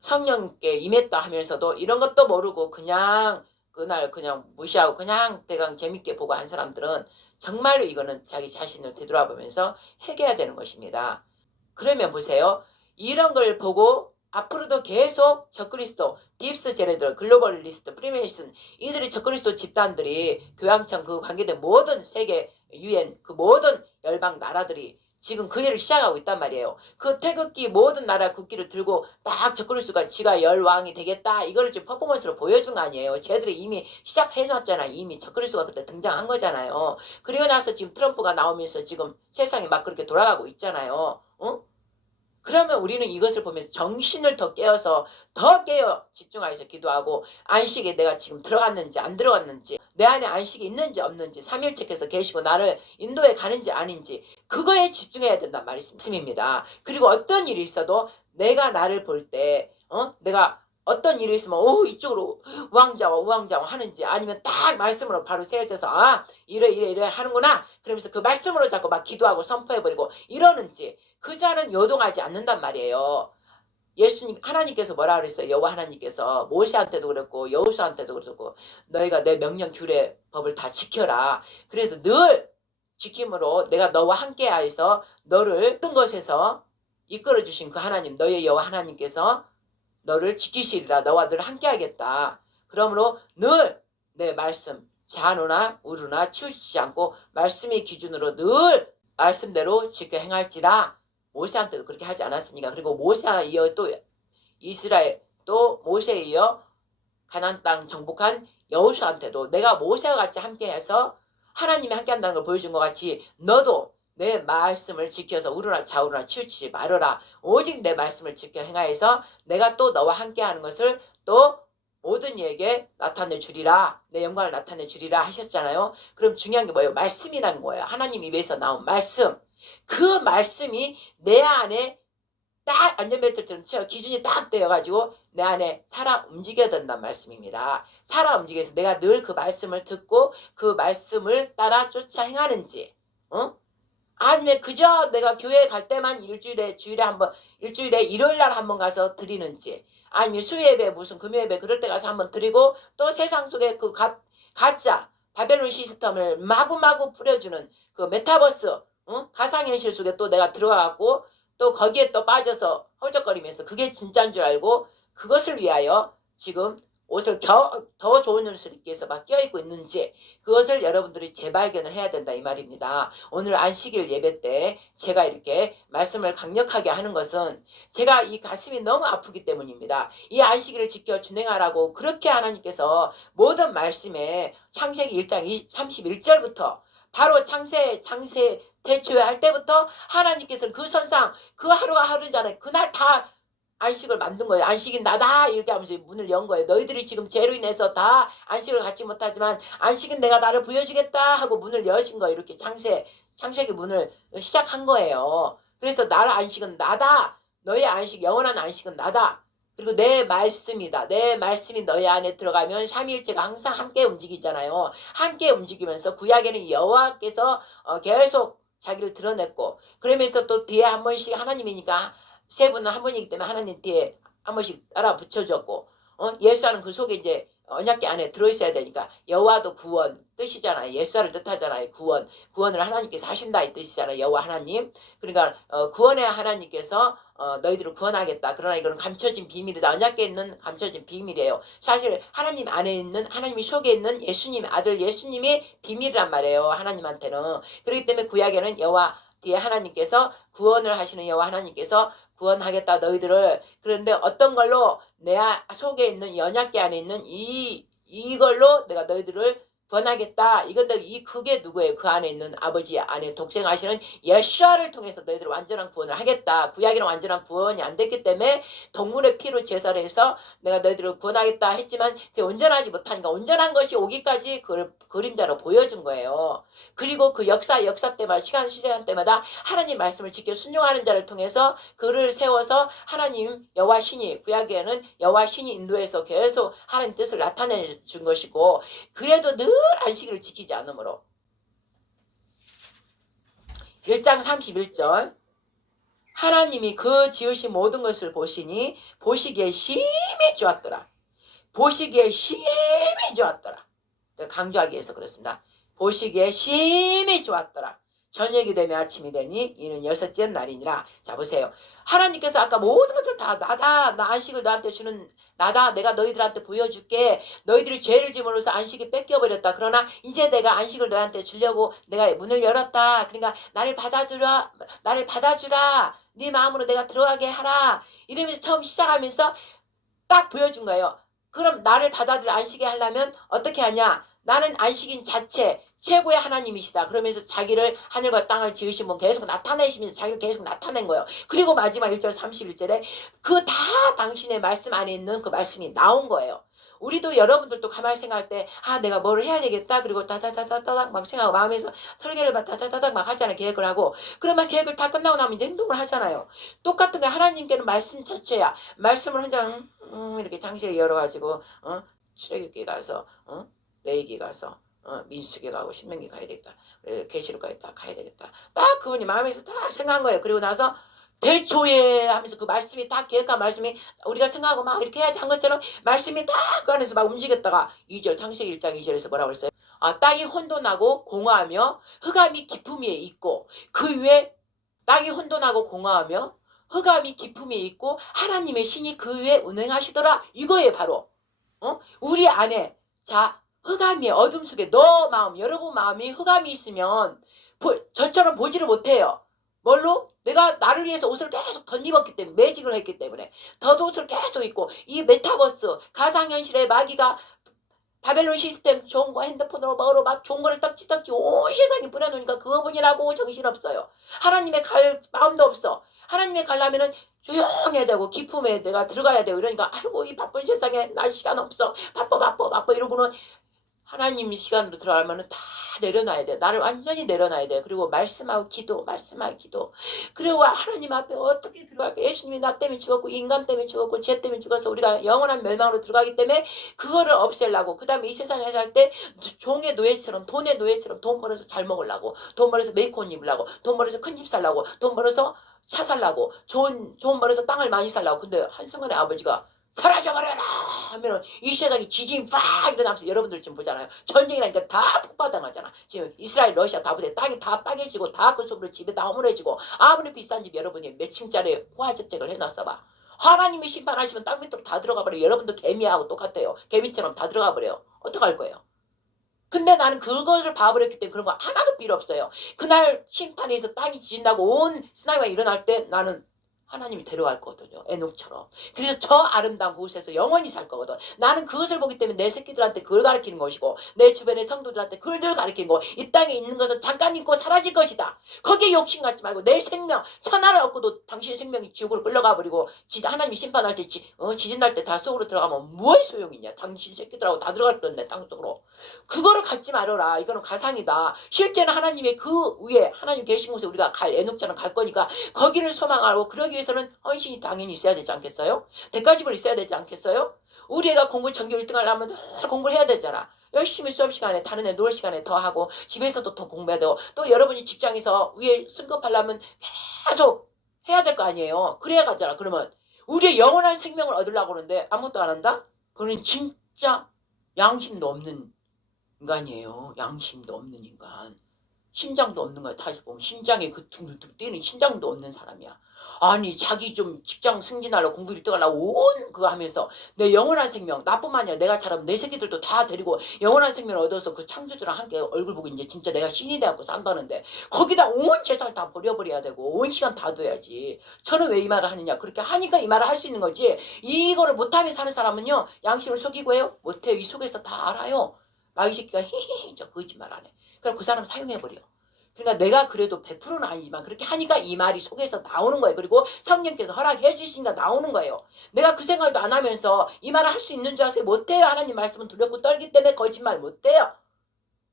성령께 임했다 하면서도 이런 것도 모르고 그냥 그날 그냥 무시하고 그냥 대강 재밌게 보고 한 사람들은 정말로 이거는 자기 자신을 되돌아보면서 회개해야 되는 것입니다. 그러면 보세요. 이런 걸 보고 앞으로도 계속 적그리스도, 딥스 제네들, 글로벌리스트, 프리메이슨 이들이 적그리스도 집단들이 교황청 그 관계된 모든 세계 유엔 그 모든 열방 나라들이 지금 그 일을 시작하고 있단 말이에요. 그 태극기 모든 나라 국기를 들고 딱 적그리스도가 지가 열왕이 되겠다. 이거를 지금 퍼포먼스로 보여준 거 아니에요. 쟤들이 이미 시작해놨잖아요. 이미 적그리스도가 그때 등장한 거잖아요. 그리고 나서 지금 트럼프가 나오면서 지금 세상이 막 그렇게 돌아가고 있잖아요. 그러면 우리는 이것을 보면서 정신을 더 깨어서 더 깨어 집중하여서 기도하고 안식에 내가 지금 들어갔는지 안 들어갔는지 내 안에 안식이 있는지 없는지 삼일체께서 계시고 나를 인도에 가는지 아닌지 그거에 집중해야 된단 말씀입니다. 그리고 어떤 일이 있어도 내가 나를 볼 때 내가 어떤 일이 있으면 이쪽으로 우왕좌왕 하는지 아니면 딱 말씀으로 바로 세워져서 이래 하는구나 그러면서 그 말씀으로 자꾸 막 기도하고 선포해버리고 이러는지 그 자는 요동하지 않는단 말이에요. 예수님 하나님께서 뭐라 그랬어요? 여호와 하나님께서 모세한테도 그랬고 여호수아한테도 그랬고 너희가 내 명령 규례 법을 다 지켜라. 그래서 늘 지킴으로 내가 너와 함께하여서 너를 어떤 것에서 이끌어주신 그 하나님 너희의 여호와 하나님께서 너를 지키시리라. 너와 늘 함께하겠다. 그러므로 늘 내 말씀 잔우나 우루나 치우치지 않고 말씀의 기준으로 늘 말씀대로 지켜 행할지라. 모세한테도 그렇게 하지 않았습니까? 그리고 모세에 이어 또 이스라엘 또 모세에 이어 가나안 땅 정복한 여호수아한테도 내가 모세와 같이 함께해서 하나님이 함께한다는 걸 보여준 것 같이 너도 내 말씀을 지켜서 우르나 좌우나 치우치지 말아라. 오직 내 말씀을 지켜 행하여서 내가 또 너와 함께하는 것을 또 모든 이에게 나타내 주리라. 내 영광을 나타내 주리라 하셨잖아요. 그럼 중요한 게 뭐예요? 말씀이라는 거예요. 하나님 입에서 나온 말씀. 그 말씀이 내 안에 딱 안전벨트처럼 기준이 딱 되어가지고 내 안에 살아 움직여야 된다는 말씀입니다. 살아 움직여서 내가 늘 그 말씀을 듣고 그 말씀을 따라 쫓아 행하는지 아니면 그저 내가 교회 갈 때만 일주일에 일요일날 한번 가서 드리는지 아니면 수요예배 무슨 금요예배 그럴 때 가서 한번 드리고 또 세상 속에 그 가짜 바벨론 시스템을 마구마구 뿌려주는 그 메타버스, 가상현실 속에 또 내가 들어가갖고 또 거기에 또 빠져서 허우적거리면서 그게 진짜인 줄 알고 그것을 위하여 지금 옷을 더 좋은 옷을 입기 위해서 막 껴입고 있는지 그것을 여러분들이 재발견을 해야 된다 이 말입니다. 오늘 안식일 예배 때 제가 이렇게 말씀을 강력하게 하는 것은 제가 이 가슴이 너무 아프기 때문입니다. 이 안식일을 지켜 준행하라고 그렇게 하나님께서 모든 말씀에 창세기 1장 31절부터 바로 창세 대초에 할 때부터 하나님께서 그 선상 그 하루가 하루잖아요. 그날 다 안식을 만든 거예요. 안식이 나다 이렇게 하면서 문을 연 거예요. 너희들이 지금 죄로 인해서 다 안식을 갖지 못하지만 안식은 내가 나를 부여주겠다 하고 문을 여신 거예요. 이렇게 창세기 문을 시작한 거예요. 그래서 나의 안식은 나다. 너의 안식 영원한 안식은 나다. 그리고 내 말씀이다. 내 말씀이 너희 안에 들어가면 삼위일체가 항상 함께 움직이잖아요. 함께 움직이면서 구약에는 여호와께서 계속 자기를 드러냈고 그러면서 또 뒤에 한 번씩 하나님이니까 세 분은 한 분이기 때문에 하나님 뒤에 한 번씩 따라 붙여줬고 예수와는 그 속에 이제 언약궤 안에 들어있어야 되니까 여호와도 구원 뜻이잖아요. 예수와를 뜻하잖아요. 구원을 하나님께서 하신다 이 뜻이잖아요. 여호와 하나님. 그러니까 구원의 하나님께서 너희들을 구원하겠다. 그러나 이거는 감춰진 비밀이다. 언약궤에 있는 감춰진 비밀이에요. 사실 하나님 안에 있는 하나님이 속에 있는 예수님 아들 예수님이 비밀이란 말이에요. 하나님한테는. 그렇기 때문에 구약에는 여호와 뒤에 하나님께서 구원을 하시는 여호와 하나님께서 구원하겠다 너희들을. 그런데 어떤 걸로 내 속에 있는 언약궤 안에 있는 이걸로 내가 너희들을 구원하겠다. 그게 누구예요? 그 안에 있는 아버지 안에 독생하시는 예수아를 통해서 너희들 완전한 구원을 하겠다. 구약이랑 완전한 구원이 안 됐기 때문에 동물의 피로 제사를 해서 내가 너희들을 구원하겠다 했지만 그게 온전하지 못하니까 온전한 것이 오기까지 그걸 그림자로 보여준 거예요. 그리고 그 역사 때마다 시간 때마다 하나님 말씀을 지켜 순종하는 자를 통해서 그를 세워서 하나님 여호와 신이 구약에는 여호와 신이 인도해서 계속 하나님 뜻을 나타내 준 것이고 그래도 늘 안식일을 지키지 않으므로 1장 31절 하나님이 그 지으신 모든 것을 보시니 보시기에 심히 좋았더라. 보시기에 심히 좋았더라. 강조하기 위해서 그렇습니다. 보시기에 심히 좋았더라. 저녁이 되면 아침이 되니 이는 여섯째 날이니라. 자 보세요. 하나님께서 아까 모든 것을 다 나다. 나 안식을 너한테 주는 나다. 내가 너희들한테 보여줄게. 너희들이 죄를 지음으로써 안식이 뺏겨버렸다. 그러나 이제 내가 안식을 너한테 주려고 내가 문을 열었다. 그러니까 나를 받아주라. 네 마음으로 내가 들어가게 하라. 이러면서 처음 시작하면서 딱 보여준 거예요. 그럼 나를 받아들여 안식에 하려면 어떻게 하냐. 나는 안식인 자체 최고의 하나님이시다. 그러면서 자기를 하늘과 땅을 지으신 분 계속 나타내시면서 자기를 계속 나타낸 거예요. 그리고 마지막 1절 31절에 그 다 당신의 말씀 안에 있는 그 말씀이 나온 거예요. 우리도 여러분들도 가만히 생각할 때 내가 뭘 해야 되겠다. 그리고 다다다다닥 막 생각하고 마음에서 설계를 막 다다다닥 막 하잖아요. 계획을 하고. 그러면 계획을 다 끝나고 나면 이제 행동을 하잖아요. 똑같은 게 하나님께는 말씀 자체야. 말씀을 혼자 이렇게 장식을 열어가지고 출애굽기 가서 레위기 가서 민수기 가고 신명기 가야 되겠다. 계시록 가야 되겠다. 딱 그분이 마음에서 딱 생각한 거예요. 그리고 나서 대초에 하면서 그 말씀이 딱 계획한 말씀이 우리가 생각하고 막 이렇게 해야지 한 것처럼 말씀이 딱 그 안에서 막 움직였다가 2절 창세기 1장 2절에서 뭐라고 했어요? 땅이 혼돈하고 공허하며 흑암이 깊음이 있고 그 위에 땅이 혼돈하고 공허하며 흑암이 깊음이 있고 하나님의 신이 그 위에 운행하시더라. 이거예요 바로. 우리 안에 자 흑암이 어둠 속에 너 마음 여러분 마음이 흑암이 있으면 저처럼 보지를 못해요. 뭘로? 내가 나를 위해서 옷을 계속 덧입었기 때문에 매직을 했기 때문에 덧옷을 계속 입고 이 메타버스 가상현실의 마귀가 바벨론 시스템 좋은 거 핸드폰으로 뭐로 막 좋은 거를 떡지떡지 온 세상에 뿌려놓으니까 그거뿐이라고 정신없어요. 하나님의 갈 마음도 없어. 하나님의 가려면은 조용해야 되고 기품에 내가 들어가야 되고 이러니까 아이고 이 바쁜 세상에 날 시간 없어. 바빠 이러고는 하나님 시간으로 들어가면은 다 내려놔야 돼. 나를 완전히 내려놔야 돼. 그리고 말씀하고 기도. 그리고 하나님 앞에 어떻게 들어갈까? 예수님이 나 때문에 죽었고 인간 때문에 죽었고 죄 때문에 죽어서 우리가 영원한 멸망으로 들어가기 때문에 그거를 없애려고. 그 다음에 이 세상에 살 때 종의 노예처럼 돈의 노예처럼 돈 벌어서 잘 먹으려고. 돈 벌어서 메이크업 입으려고. 돈 벌어서 큰 집 살라고. 돈 벌어서 차 살라고. 돈 벌어서 땅을 많이 살라고. 근데 한순간에 아버지가 사라져버려라 하면 이 세상에 지진이 팍 일어나면서 여러분들 지금 보잖아요. 전쟁이라니까 다 폭발당하잖아. 지금 이스라엘 러시아 다 보세요. 땅이 다 빠개지고 다 그 속으로 집에 다 허물어지고 아무리 비싼 집 여러분이 몇 층짜리 호화저택을 해놨어봐. 하나님이 심판하시면 땅 밑으로 다 들어가 버려요. 여러분도 개미하고 똑같아요. 개미처럼 다 들어가 버려요. 어떡할 거예요? 근데 나는 그것을 봐버렸기 때문에 그런 거 하나도 필요 없어요. 그날 심판에서 땅이 지진다고 온 쓰나미가 일어날 때 나는 하나님이 데려갈 거거든요. 에녹처럼. 그래서 저 아름다운 곳에서 영원히 살 거거든. 나는 그것을 보기 때문에 내 새끼들한테 그걸 가르치는 것이고 내 주변의 성도들한테 그걸 늘 가르치는 거. 이 땅에 있는 것은 잠깐 있고 사라질 것이다. 거기에 욕심 갖지 말고 내 생명 천하를 얻고도 당신의 생명이 지옥으로 끌려가 버리고 하나님이 심판할 때 지진 날 때 다 속으로 들어가면 뭐의 소용이 있냐. 당신 새끼들하고 다 들어갈 건데 땅 속으로. 그거를 갖지 말아라. 이거는 가상이다. 실제는 하나님의 그 위에 하나님 계신 곳에 우리가 에녹처럼 갈 거니까 거기를 소망하고 그러기 위해서는 헌신이 당연히 있어야 되지 않겠어요? 대가집을 있어야 되지 않겠어요? 우리 애가 공부 전교 1등 하려면 늘 공부를 해야 되잖아. 열심히 수업 시간에 다른 애 놀 시간에 더 하고 집에서도 더 공부해야 되고 또 여러분이 직장에서 위에 승급하려면 계속 해야 될 거 아니에요. 그래야 가잖아. 그러면 우리의 영원한 생명을 얻으려고 그러는데 아무것도 안 한다? 그거는 진짜 양심도 없는 인간이에요. 양심도 없는 인간. 심장도 없는 거야. 다시 보면 심장에 그 둥둥 뛰는 심장도 없는 사람이야. 아니 자기 좀 직장 승진하려고 공부 1등 하려고 온 그거 하면서 내 영원한 생명 나뿐만 아니라 내가 잘하면 내 새끼들도 다 데리고 영원한 생명을 얻어서 그 창조주랑 함께 얼굴 보고 이제 진짜 내가 신이 돼갖고 산다는데 거기다 온 재산을 다 버려버려야 되고 온 시간 다 둬야지. 저는 왜 이 말을 하느냐. 그렇게 하니까 이 말을 할 수 있는 거지. 이거를 못하면 사는 사람은요. 양심을 속이고 해요. 못해요. 이 속에서 다 알아요. 마귀 새끼가 히히히 저 거짓말 안 해. 그럼 그 사람 사용해버려. 그러니까 내가 그래도 100%는 아니지만 그렇게 하니까 이 말이 속에서 나오는 거예요. 그리고 성령께서 허락해 주시니까 나오는 거예요. 내가 그 생각도 안 하면서 이 말을 할 수 있는 줄 아세요? 못해요. 하나님 말씀은 두렵고 떨기 때문에 거짓말 못해요.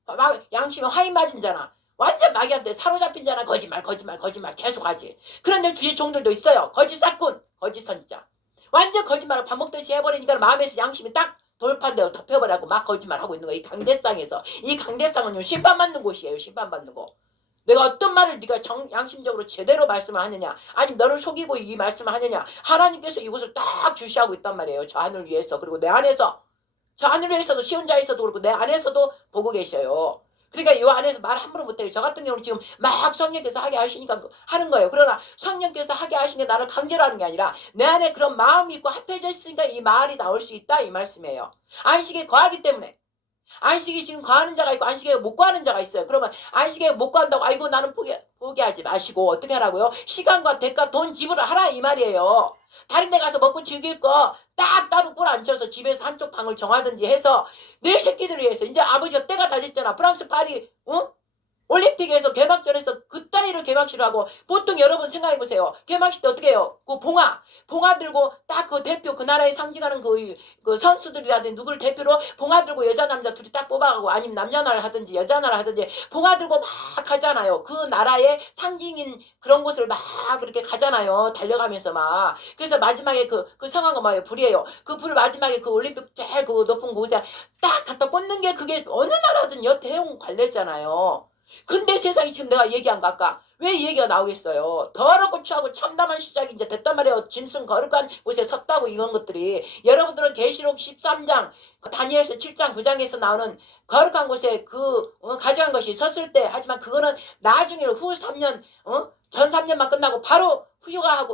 막 양심에 화인 맞은 자나 완전 마귀한테 사로잡힌 자나 거짓말 계속 하지. 그런데 주위 종들도 있어요. 거짓 사꾼 거짓 선지자. 완전 거짓말을 밥 먹듯이 해버리니까 마음에서 양심이 딱 돌판대로 덮여버리고 막 거짓말하고 있는 거야. 이 강대상에서. 이 강대상은요 심판받는 곳이에요. 심판받는 곳. 내가 어떤 말을 네가 양심적으로 제대로 말씀을 하느냐 아니면 너를 속이고 이 말씀을 하느냐. 하나님께서 이곳을 딱 주시하고 있단 말이에요. 저 하늘을 위해서. 그리고 내 안에서 저 하늘을 위해서도 시온자에서도 그렇고 내 안에서도 보고 계셔요. 그러니까 이 안에서 말 함부로 못해요. 저 같은 경우는 지금 막 성령께서 하게 하시니까 하는 거예요. 그러나 성령께서 하게 하신 게 나를 강제로 하는 게 아니라 내 안에 그런 마음이 있고 합해져 있으니까 이 말이 나올 수 있다 이 말씀이에요. 안식에 거하기 때문에. 안식이 지금 거하는 자가 있고 안식에 못 거하는 자가 있어요. 그러면 안식에 못 거한다고 아이고 나는 포기하지 마시고 어떻게 하라고요? 시간과 대가 돈 지불을 하라 이 말이에요. 다른 데 가서 먹고 즐길 거 딱 따로 꿀 앉혀서 집에서 한쪽 방을 정하든지 해서 내 새끼들을 위해서 이제 아버지가 때가 다 됐잖아. 프랑스 파리 올림픽에서 개막전에서 그 따위를 개막식을 하고 보통 여러분 생각해보세요. 개막식 때 어떻게 해요? 그 봉화 들고 딱 그 대표 그 나라에 상징하는 그 선수들이라든지 누구를 대표로 봉화 들고 여자 남자 둘이 딱 뽑아가고 아니면 남자 나라 하든지 여자 나라 하든지 봉화 들고 막 가잖아요. 그 나라의 상징인 그런 곳을 막 그렇게 가잖아요. 달려가면서 막. 그래서 마지막에 그 성한 거 뭐예요? 불이에요. 그 불 마지막에 그 올림픽 제일 그 높은 곳에 딱 갖다 꽂는 게 그게 어느 나라든요 대형 관례잖아요. 근데 세상이 지금 내가 얘기한 거 아까 왜 이 얘기가 나오겠어요. 더럽고 추하고 참담한 시작이 이제 됐단 말이에요. 짐승 거룩한 곳에 섰다고 이런 것들이. 여러분들은 계시록 13장 다니엘서 7장 9장에서 나오는 거룩한 곳에 가져간 것이 섰을 때 하지만 그거는 나중에 후 3년 전 3년만 끝나고 바로 휴가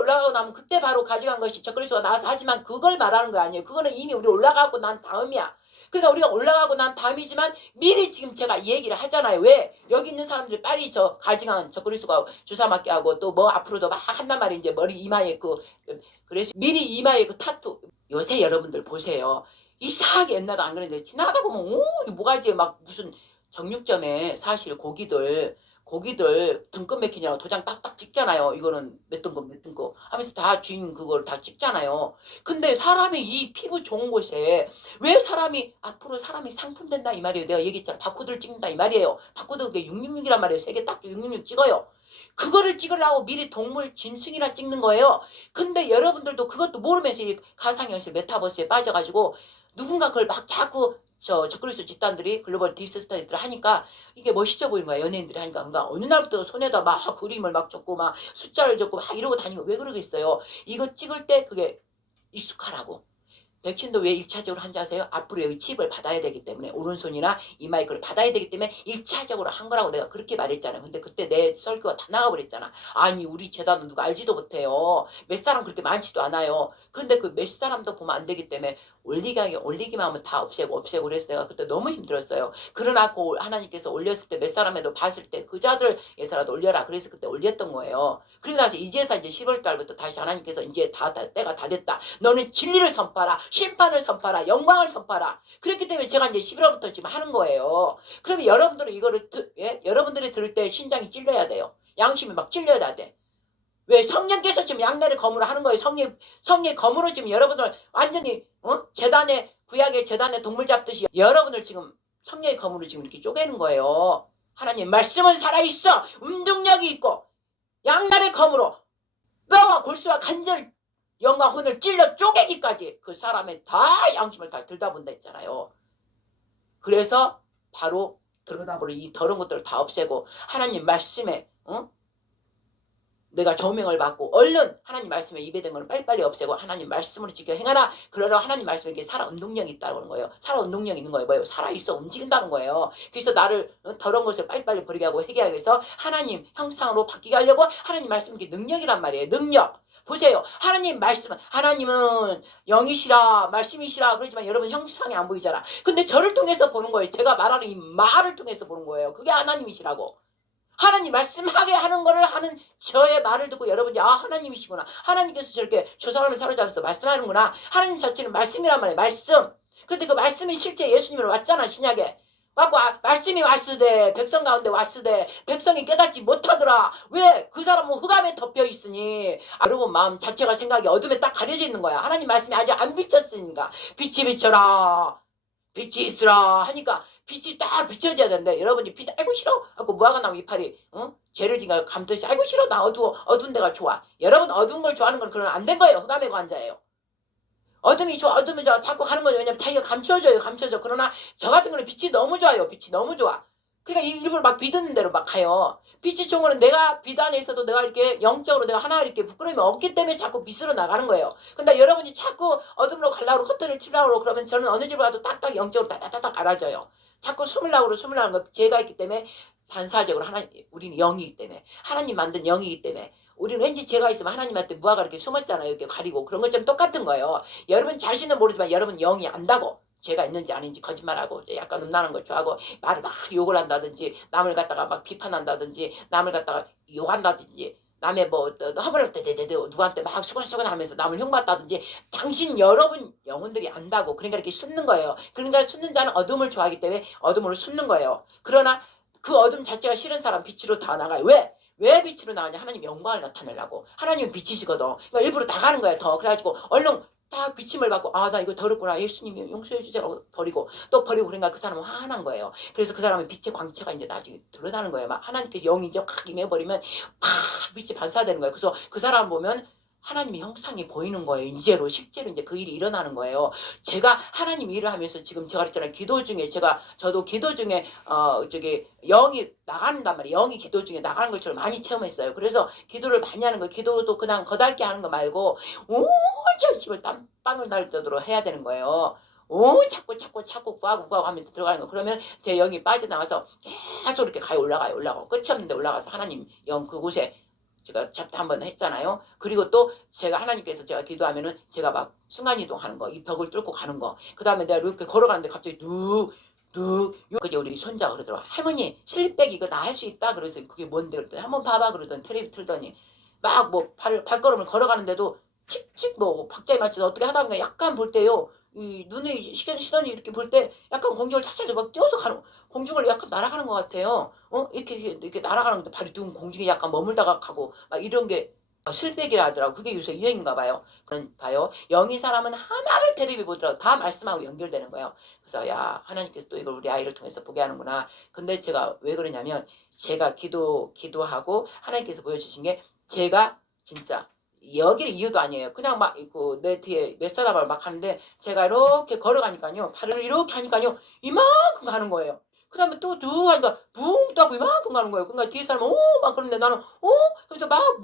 올라가고 나면 그때 바로 가져간 것이 적그리스도가 나와서 하지만 그걸 말하는 거 아니에요. 그거는 이미 우리 올라가고 난 다음이야. 그러니까 우리가 올라가고 난 다음이지만 미리 지금 제가 이 얘기를 하잖아요. 왜? 여기 있는 사람들이 빨리 저 가증한 적그리스도가 주사 맞게 하고 또 뭐 앞으로도 막 한단 말이에요. 이제 머리 이마에 그래서 미리 이마에 그 타투. 요새 여러분들 보세요. 이상하게 옛날도 안 그랬는데 지나가다 보면 뭐가지 막 무슨 정육점에 사실 고기들 등급 맥히냐고 도장 딱딱 찍잖아요. 이거는 몇 등급 하면서 다 주인 그걸 다 찍잖아요. 근데 사람이 이 피부 좋은 곳에 왜 앞으로 사람이 상품 된다 이 말이에요. 내가 얘기했잖아. 바코드를 찍는다 이 말이에요. 바코드 그게 666이란 말이에요. 세 개 딱 666 찍어요. 그거를 찍으려고 미리 동물 짐승이나 찍는 거예요. 근데 여러분들도 그것도 모르면서 이 가상현실 메타버스에 빠져가지고 누군가 그걸 막 자꾸 적그리스도 집단들이 글로벌 딥스 스타디들을 하니까 이게 멋있어 보인 거야. 연예인들이 하니까. 그러니까 어느 날부터 손에다 막 그림을 막 적고 막 숫자를 적고 막 이러고 다니고 왜 그러겠어요. 이거 찍을 때 그게 익숙하라고. 백신도 왜 1차적으로 한지 아세요? 앞으로 여기 칩을 받아야 되기 때문에 오른손이나 이마에 그걸 받아야 되기 때문에 1차적으로 한 거라고 내가 그렇게 말했잖아요. 근데 그때 내 설교가 다 나가버렸잖아. 아니 우리 재단은 누가 알지도 못해요. 몇 사람 그렇게 많지도 않아요. 그런데 그 몇 사람도 보면 안 되기 때문에 올리기만 하면 다 없애고 그래서 내가 그때 너무 힘들었어요. 그러나 그 하나님께서 올렸을 때 몇 사람에도 봤을 때 그 자들 에서라도 올려라. 그래서 그때 올렸던 거예요. 그리고 나서 이제서 이제 10월 달부터 다시 하나님께서 이제 때가 다 됐다. 너는 진리를 선포하라. 심판을 선포하라. 영광을 선포하라. 그렇기 때문에 제가 이제 11월부터 지금 하는 거예요. 그러면 여러분들은 이거를 여러분들이 들을 때 심장이 찔려야 돼요. 양심이 막 찔려야 돼. 왜 성령께서 지금 양날의 검으로 하는 거예요. 성령의 검으로 지금 여러분을 완전히 재단의 구약의 재단의 동물 잡듯이 여러분을 지금 성령의 검으로 지금 이렇게 쪼개는 거예요. 하나님 말씀은 살아있어. 운동력이 있고 양날의 검으로 뼈와 골수와 관절 영과 혼을 찔러 쪼개기까지 그 사람의 다 양심을 다 들다본다 했잖아요. 그래서 바로 들여다보는 이 더러운 것들을 다 없애고 하나님 말씀에 내가 조명을 받고 얼른 하나님 말씀에 입에 댄 거는 빨리빨리 없애고 하나님 말씀으로 지켜 행하라. 그러나 하나님 말씀에 이렇게 살아 운동력이 있다는 거예요. 살아 운동력이 있는 거예요. 뭐예요? 살아있어 움직인다는 거예요. 그래서 나를 더러운 것을 빨리빨리 버리게 하고 회개하기 위해서 하나님 형상으로 바뀌게 하려고 하나님 말씀이 이게 능력이란 말이에요. 능력. 보세요. 하나님 말씀, 하나님은 영이시라 말씀이시라 그러지만 여러분 형상이 안 보이잖아. 근데 저를 통해서 보는 거예요. 제가 말하는 이 말을 통해서 보는 거예요. 그게 하나님이시라고. 하나님 말씀하게 하는 거를 하는 저의 말을 듣고 여러분이 하나님이시구나. 하나님께서 저렇게 저 사람을 사로잡아서 말씀하는구나. 하나님 자체는 말씀이란 말이에요. 말씀. 근데 그 말씀이 실제 예수님으로 왔잖아. 신약에. 왔고 말씀이 왔으되 백성 가운데 왔으되 백성이 깨닫지 못하더라. 왜? 그 사람은 흑암에 덮여 있으니 여러분 마음 자체가 생각이 어둠에 딱 가려져 있는 거야. 하나님 말씀이 아직 안 비쳤으니까 빛이 비쳐라. 빛이 있으라 하니까 빛이 딱 비춰져야 되는데 여러분이 빛 아이고 싫어 하고 무화과 나무 이파리 죄를 지가 감듯이 아이고 싫어 나 어두운 데가 좋아. 여러분 어두운 걸 좋아하는 건 그건 안 된 거예요. 흑암의 관자예요. 어둠이 좋아 어둠이 좋아 자꾸 하는 거예요. 왜냐면 자기가 감춰져. 그러나 저 같은 거는 빛이 너무 좋아요. 빛이 너무 좋아. 그러니까 일부러 막 비드는 대로 막 가요. 빛이 좋은 거는 내가 빛 안에 있어도 내가 이렇게 영적으로 내가 하나 이렇게 부끄러움이 없기 때문에 자꾸 빛으로 나가는 거예요. 근데 여러분이 자꾸 어둠으로 가려고 커튼을 치려고 그러면 저는 어느 집을 가도 딱딱 영적으로 딱딱딱 갈아져요. 자꾸 숨으려고 거 죄가 있기 때문에 반사적으로 우리는 영이기 때문에 하나님 만든 영이기 때문에 우리는 왠지 죄가 있으면 하나님한테 무화가 이렇게 숨었잖아요. 이렇게 가리고 그런 것처럼 똑같은 거예요. 여러분 자신은 모르지만 여러분 영이 안다고. 죄가 있는지 아닌지 거짓말하고 약간 음란한 거 좋아하고 말을 막 욕을 한다든지 남을 갖다가 막 비판한다든지 남을 갖다가 욕한다든지 남의 뭐 허물을 때 누구한테 막 수근수근 하면서 남을 흉봤다든지 당신 여러분 영혼들이 안다고. 그러니까 이렇게 숨는 거예요. 그러니까 숨는 자는 어둠을 좋아하기 때문에 어둠으로 숨는 거예요. 그러나 그 어둠 자체가 싫은 사람 빛으로 다 나가요. 왜 빛으로 나가냐? 하나님 영광을 나타내려고. 하나님은 빛이시거든. 그러니까 일부러 나가는 거야 더. 그래가지고 얼른 딱 비침을 받고 나 이거 더럽구나. 예수님이 용서해 주세요. 버리고 그러니까 그 사람은 화난 거예요. 그래서 그 사람은 빛의 광채가 이제 나중에 드러나는 거예요. 막 하나님께서 영이 이제 확 임해버리면 팍 빛이 반사되는 거예요. 그래서 그 사람 보면 하나님의 형상이 보이는 거예요. 실제로 이제 그 일이 일어나는 거예요. 제가 하나님 일을 하면서 지금 제가 그랬잖아요. 기도 중에 저도 기도 중에 영이 나간단 말이에요. 영이 기도 중에 나가는 것처럼 많이 체험했어요. 그래서 기도를 많이 하는 거예요. 기도도 그냥 거달게 하는 거 말고 온 전심을 땀방울 날 정도로 해야 되는 거예요. 자꾸 구하고 하면서 들어가는 거. 그러면 제 영이 빠져나가서 계속 이렇게 올라가요. 끝이 없는데 올라가서 하나님 영 그곳에 제가 챕터 한번 했잖아요. 그리고 또 제가 하나님께서 제가 기도하면은 제가 막 순간이동하는 거, 이 벽을 뚫고 가는 거. 그 다음에 내가 이렇게 걸어가는데 갑자기 그제 우리 손자가 그러더라고. 할머니 슬립백 이거 나 할 수 있다. 그래서 그게 뭔데 그랬더니 한번 봐봐 그러더니 텔레비 틀더니 막 뭐 발걸음을 걸어가는데도 칙칙 뭐 박자에 맞춰서 어떻게 하다 보니까 약간 볼 때요. 이 눈이 시선이 이렇게 볼 때 약간 공중을 차차차 막 뛰어서 가는 공중을 약간 날아가는 것 같아요. 이렇게 날아가는 건데 발이 둥 공중에 약간 머물다가 가고 막 이런 게 슬백이라 하더라고. 그게 요새 유행인가 봐요. 그런 봐요. 영이 사람은 하나를 대립해 보더라도 다 말씀하고 연결되는 거예요. 그래서 야 하나님께서 또 이걸 우리 아이를 통해서 보게 하는구나. 근데 제가 왜 그러냐면 제가 기도하고 하나님께서 보여주신 게 제가 진짜 여기를 이유도 아니에요. 그냥 막 내 뒤에 몇 사람을 막 하는데 제가 이렇게 걸어가니까요. 발을 이렇게 하니까요. 이만큼 가는 거예요. 그 다음에 또 하니까 붕 떠고 이만큼 가는 거예요. 그러니까 뒤에 사람은 막 그러는데 나는 그래서 막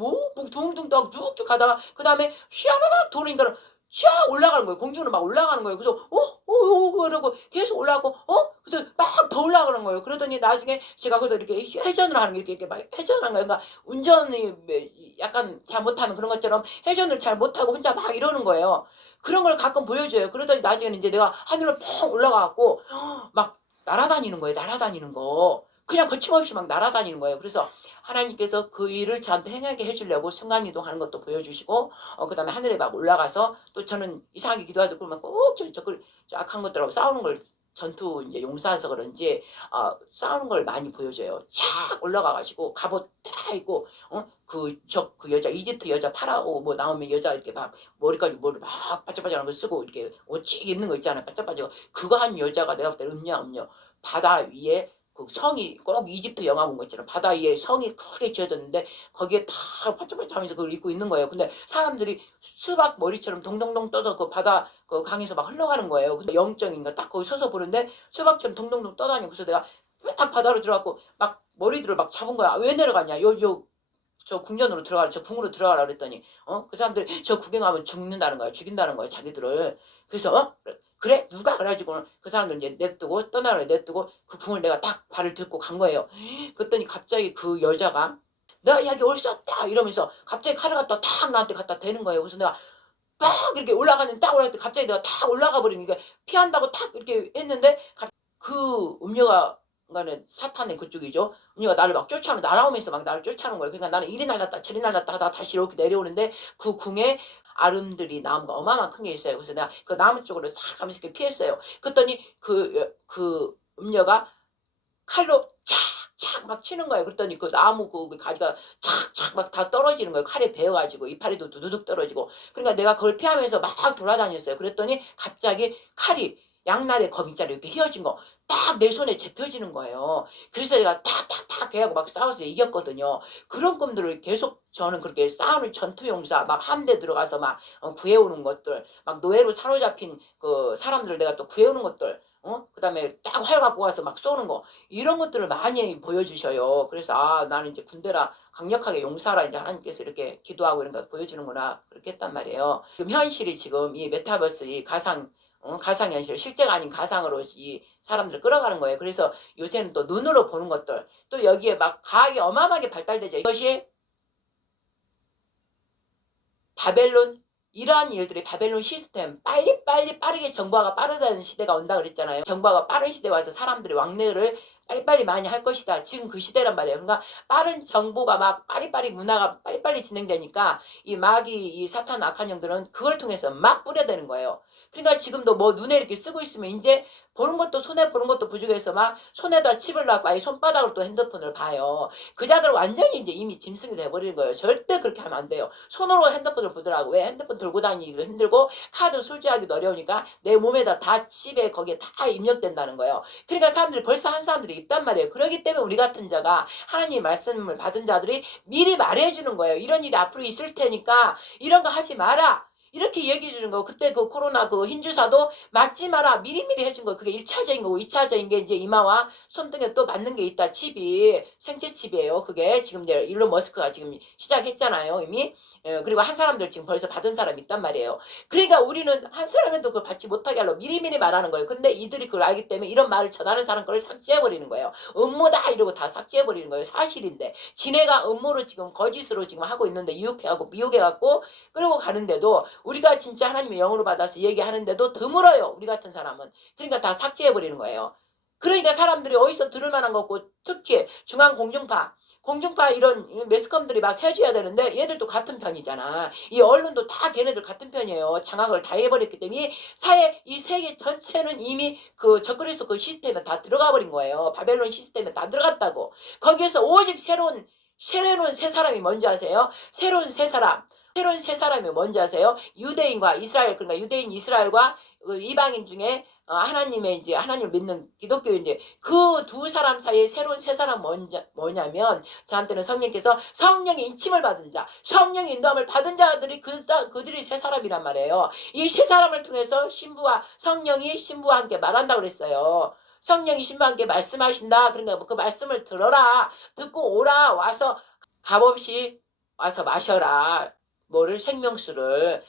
둥둥 떠고 쭉쭉 가다가 그 다음에 휘하나락 돌으니까 쫙 올라가는 거예요. 공중으로 막 올라가는 거예요. 그래서 그러고 계속 올라가고 그래서 막 더 올라가는 거예요. 그러더니 나중에 제가 거기서 이렇게 회전을 하는 게 이렇게 막 회전하는 거예요. 그러니까 운전이 약간 잘 못하는 그런 것처럼 회전을 잘 못하고 혼자 막 이러는 거예요. 그런 걸 가끔 보여줘요. 그러더니 나중에는 이제 내가 하늘로 펑 올라가 갖고 막 날아다니는 거예요. 날아다니는 거. 그냥 거침없이 막 날아다니는 거예요. 그래서 하나님께서 그 일을 저한테 행하게 해주려고 순간이동하는 것도 보여주시고 그다음에 하늘에 막 올라가서 또 저는 이상하게 기도하고 그러면 꼭 저 악한 것들하고 싸우는 걸 전투 이제 용사해서 그런지 싸우는 걸 많이 보여줘요. 쫙 올라가가지고 갑옷 다 입고 그 여자 이집트 여자 파라오 뭐 나오면 여자 이렇게 막 머리까지 뭐를 막 반짝반짝한 거 쓰고 이렇게 옷 입는 거 있잖아요. 반짝반짝 그거 한 여자가 내가 볼 때 음녀 바다 위에 그 성이 꼭 이집트 영화 본 거 있잖아요. 바다 위에 성이 크게 지어졌는데 거기에 다 반짝반짝하면서 그걸 입고 있는 거예요. 근데 사람들이 수박 머리처럼 동동동 떠서 그 바다 그 강에서 막 흘러가는 거예요. 근데 영적인가 딱 거기 서서 보는데 수박처럼 동동동 떠다니고 그래서 내가 딱 바다로 들어갔고 막 머리들을 막 잡은 거야. 왜 내려가냐? 저 궁전으로 들어가라, 저 궁으로 들어가라 그랬더니 그 사람들이 저 구경하면 죽는다는 거야, 죽인다는 거야, 자기들을. 그래서 그래 누가 그래가지고 그 사람들 이제 냅두고 떠나라 냅두고 그 궁을 내가 딱 발을 들고 간 거예요. 그랬더니 갑자기 그 여자가 내가 여기 올 수 없다 이러면서 갑자기 칼을 갖다 탁 나한테 갖다 대는 거예요. 그래서 내가 막 이렇게 올라가는데 딱 올라갈 때 갑자기 내가 탁 올라가 버리니까 피한다고 탁 이렇게 했는데 그 음녀가 그러니까 사탄의 그쪽이죠. 음녀가 나를 막 날아오면서 막 나를 쫓아오는 거예요. 그러니까 나는 이리 날랐다 저리 날랐다 하다가 다시 이렇게 내려오는데 그 궁에 아름드리 나무가 어마어마한 큰 게 있어요. 그래서 내가 그 나무 쪽으로 싹 가면서 이렇게 피했어요. 그랬더니 그 음녀가 칼로 착착 막 치는 거예요. 그랬더니 그 나무 그 가지가 착착 막 다 떨어지는 거예요. 칼에 베어가지고 이파리도 두두둑 떨어지고. 그러니까 내가 그걸 피하면서 막 돌아다녔어요. 그랬더니 갑자기 칼이 양날의 검 있잖아요. 이렇게 휘어진 거 딱 내 손에 잡혀지는 거예요. 그래서 내가 탁탁탁 걔하고 막 싸워서 이겼거든요. 그런 꿈들을 계속 저는 그렇게 싸우는 전투용사 막 함대 들어가서 막 구해오는 것들 막 노예로 사로잡힌 그 사람들을 내가 또 구해오는 것들 그다음에 딱 활 갖고 와서 막 쏘는 거 이런 것들을 많이 보여주셔요. 그래서 나는 이제 군대라 강력하게 용사라 이제 하나님께서 이렇게 기도하고 이런 거 보여주는구나 그렇게 했단 말이에요. 지금 현실이 지금 이 메타버스 이 가상현실 실제가 아닌 가상으로 이 사람들을 끌어가는 거예요. 그래서 요새는 또 눈으로 보는 것들 또 여기에 막 과학이 어마어마하게 발달되죠. 이것이 바벨론 이러한 일들이 바벨론 시스템 빨리빨리 빠르게 정보화가 빠르다는 시대가 온다 그랬잖아요. 정보화가 빠른 시대에 와서 사람들이 왕래를 빨리빨리 많이 할 것이다. 지금 그 시대란 말이에요. 그러니까 빠른 정보가 막 빠리빠리 문화가 빨리빨리 진행되니까 이 마귀 이 사탄 악한 영들은 그걸 통해서 막 뿌려대는 거예요. 그러니까 지금도 뭐 눈에 이렇게 쓰고 있으면 이제 보는 것도 손에 보는 것도 부족해서 막 손에다 칩을 놔고 아예 손바닥으로 또 핸드폰을 봐요. 그자들 완전히 이제 이미 짐승이 돼버리는 거예요. 절대 그렇게 하면 안 돼요. 손으로 핸드폰을 보더라고. 왜 핸드폰 들고 다니기도 힘들고 카드 술지하기도 어려우니까 내 몸에다 다 칩에 거기에 다 입력된다는 거예요. 그러니까 사람들이 벌써 한 사람들이 있단 말이에요. 그렇기 때문에 우리 같은 자가 하나님의 말씀을 받은 자들이 미리 말해주는 거예요. 이런 일이 앞으로 있을 테니까 이런 거 하지 마라. 이렇게 얘기해 주는 거. 그때 그 코로나 그 흰주사도 맞지 마라. 미리미리 해준 거. 그게 1차적인 거고 2차적인 게 이제 이마와 손등에 또 맞는 게 있다. 칩이. 생체 칩이에요. 그게 지금 이제 일론 머스크가 지금 시작했잖아요. 이미. 그리고 한 사람들 지금 벌써 받은 사람이 있단 말이에요. 그러니까 우리는 한 사람에도 그걸 받지 못하게 하려고 미리미리 말하는 거예요. 근데 이들이 그걸 알기 때문에 이런 말을 전하는 사람 걸 삭제해버리는 거예요. 음모다 이러고 다 삭제해버리는 거예요. 사실인데. 지네가 음모로 지금 거짓으로 지금 하고 있는데 유혹해하고 미혹해갖고 끌고 가는데도 우리가 진짜 하나님의 영으로 받아서 얘기하는데도 드물어요. 우리 같은 사람은. 그러니까 다 삭제해버리는 거예요. 그러니까 사람들이 어디서 들을 만한 거 없고 특히 공중파 이런 매스컴들이 막 해줘야 되는데 얘들도 같은 편이잖아. 이 언론도 다 걔네들 같은 편이에요. 장악을 다 해버렸기 때문에 이 세계 전체는 이미 그 적그리스도 그 시스템에 다 들어가 버린 거예요. 바벨론 시스템에 다 들어갔다고. 거기에서 오직 새로운 새 사람이 뭔지 아세요? 새로운 새 사람이 뭔지 아세요? 유대인과 이스라엘, 그러니까 유대인 이스라엘과 그 이방인 중에 하나님을 믿는 기독교인데 그 두 사람 사이에 새로운 새 사람 뭐냐면 저한테는 성령께서 성령의 인침을 받은 자, 성령의 인도함을 받은 자들이 그들이 새 사람이란 말이에요. 이 새 사람을 통해서 성령이 신부와 함께 말한다고 그랬어요. 성령이 신부와 함께 말씀하신다. 그러니까 그 말씀을 들어라. 듣고 오라. 와서 값없이 와서 마셔라. 생명수를.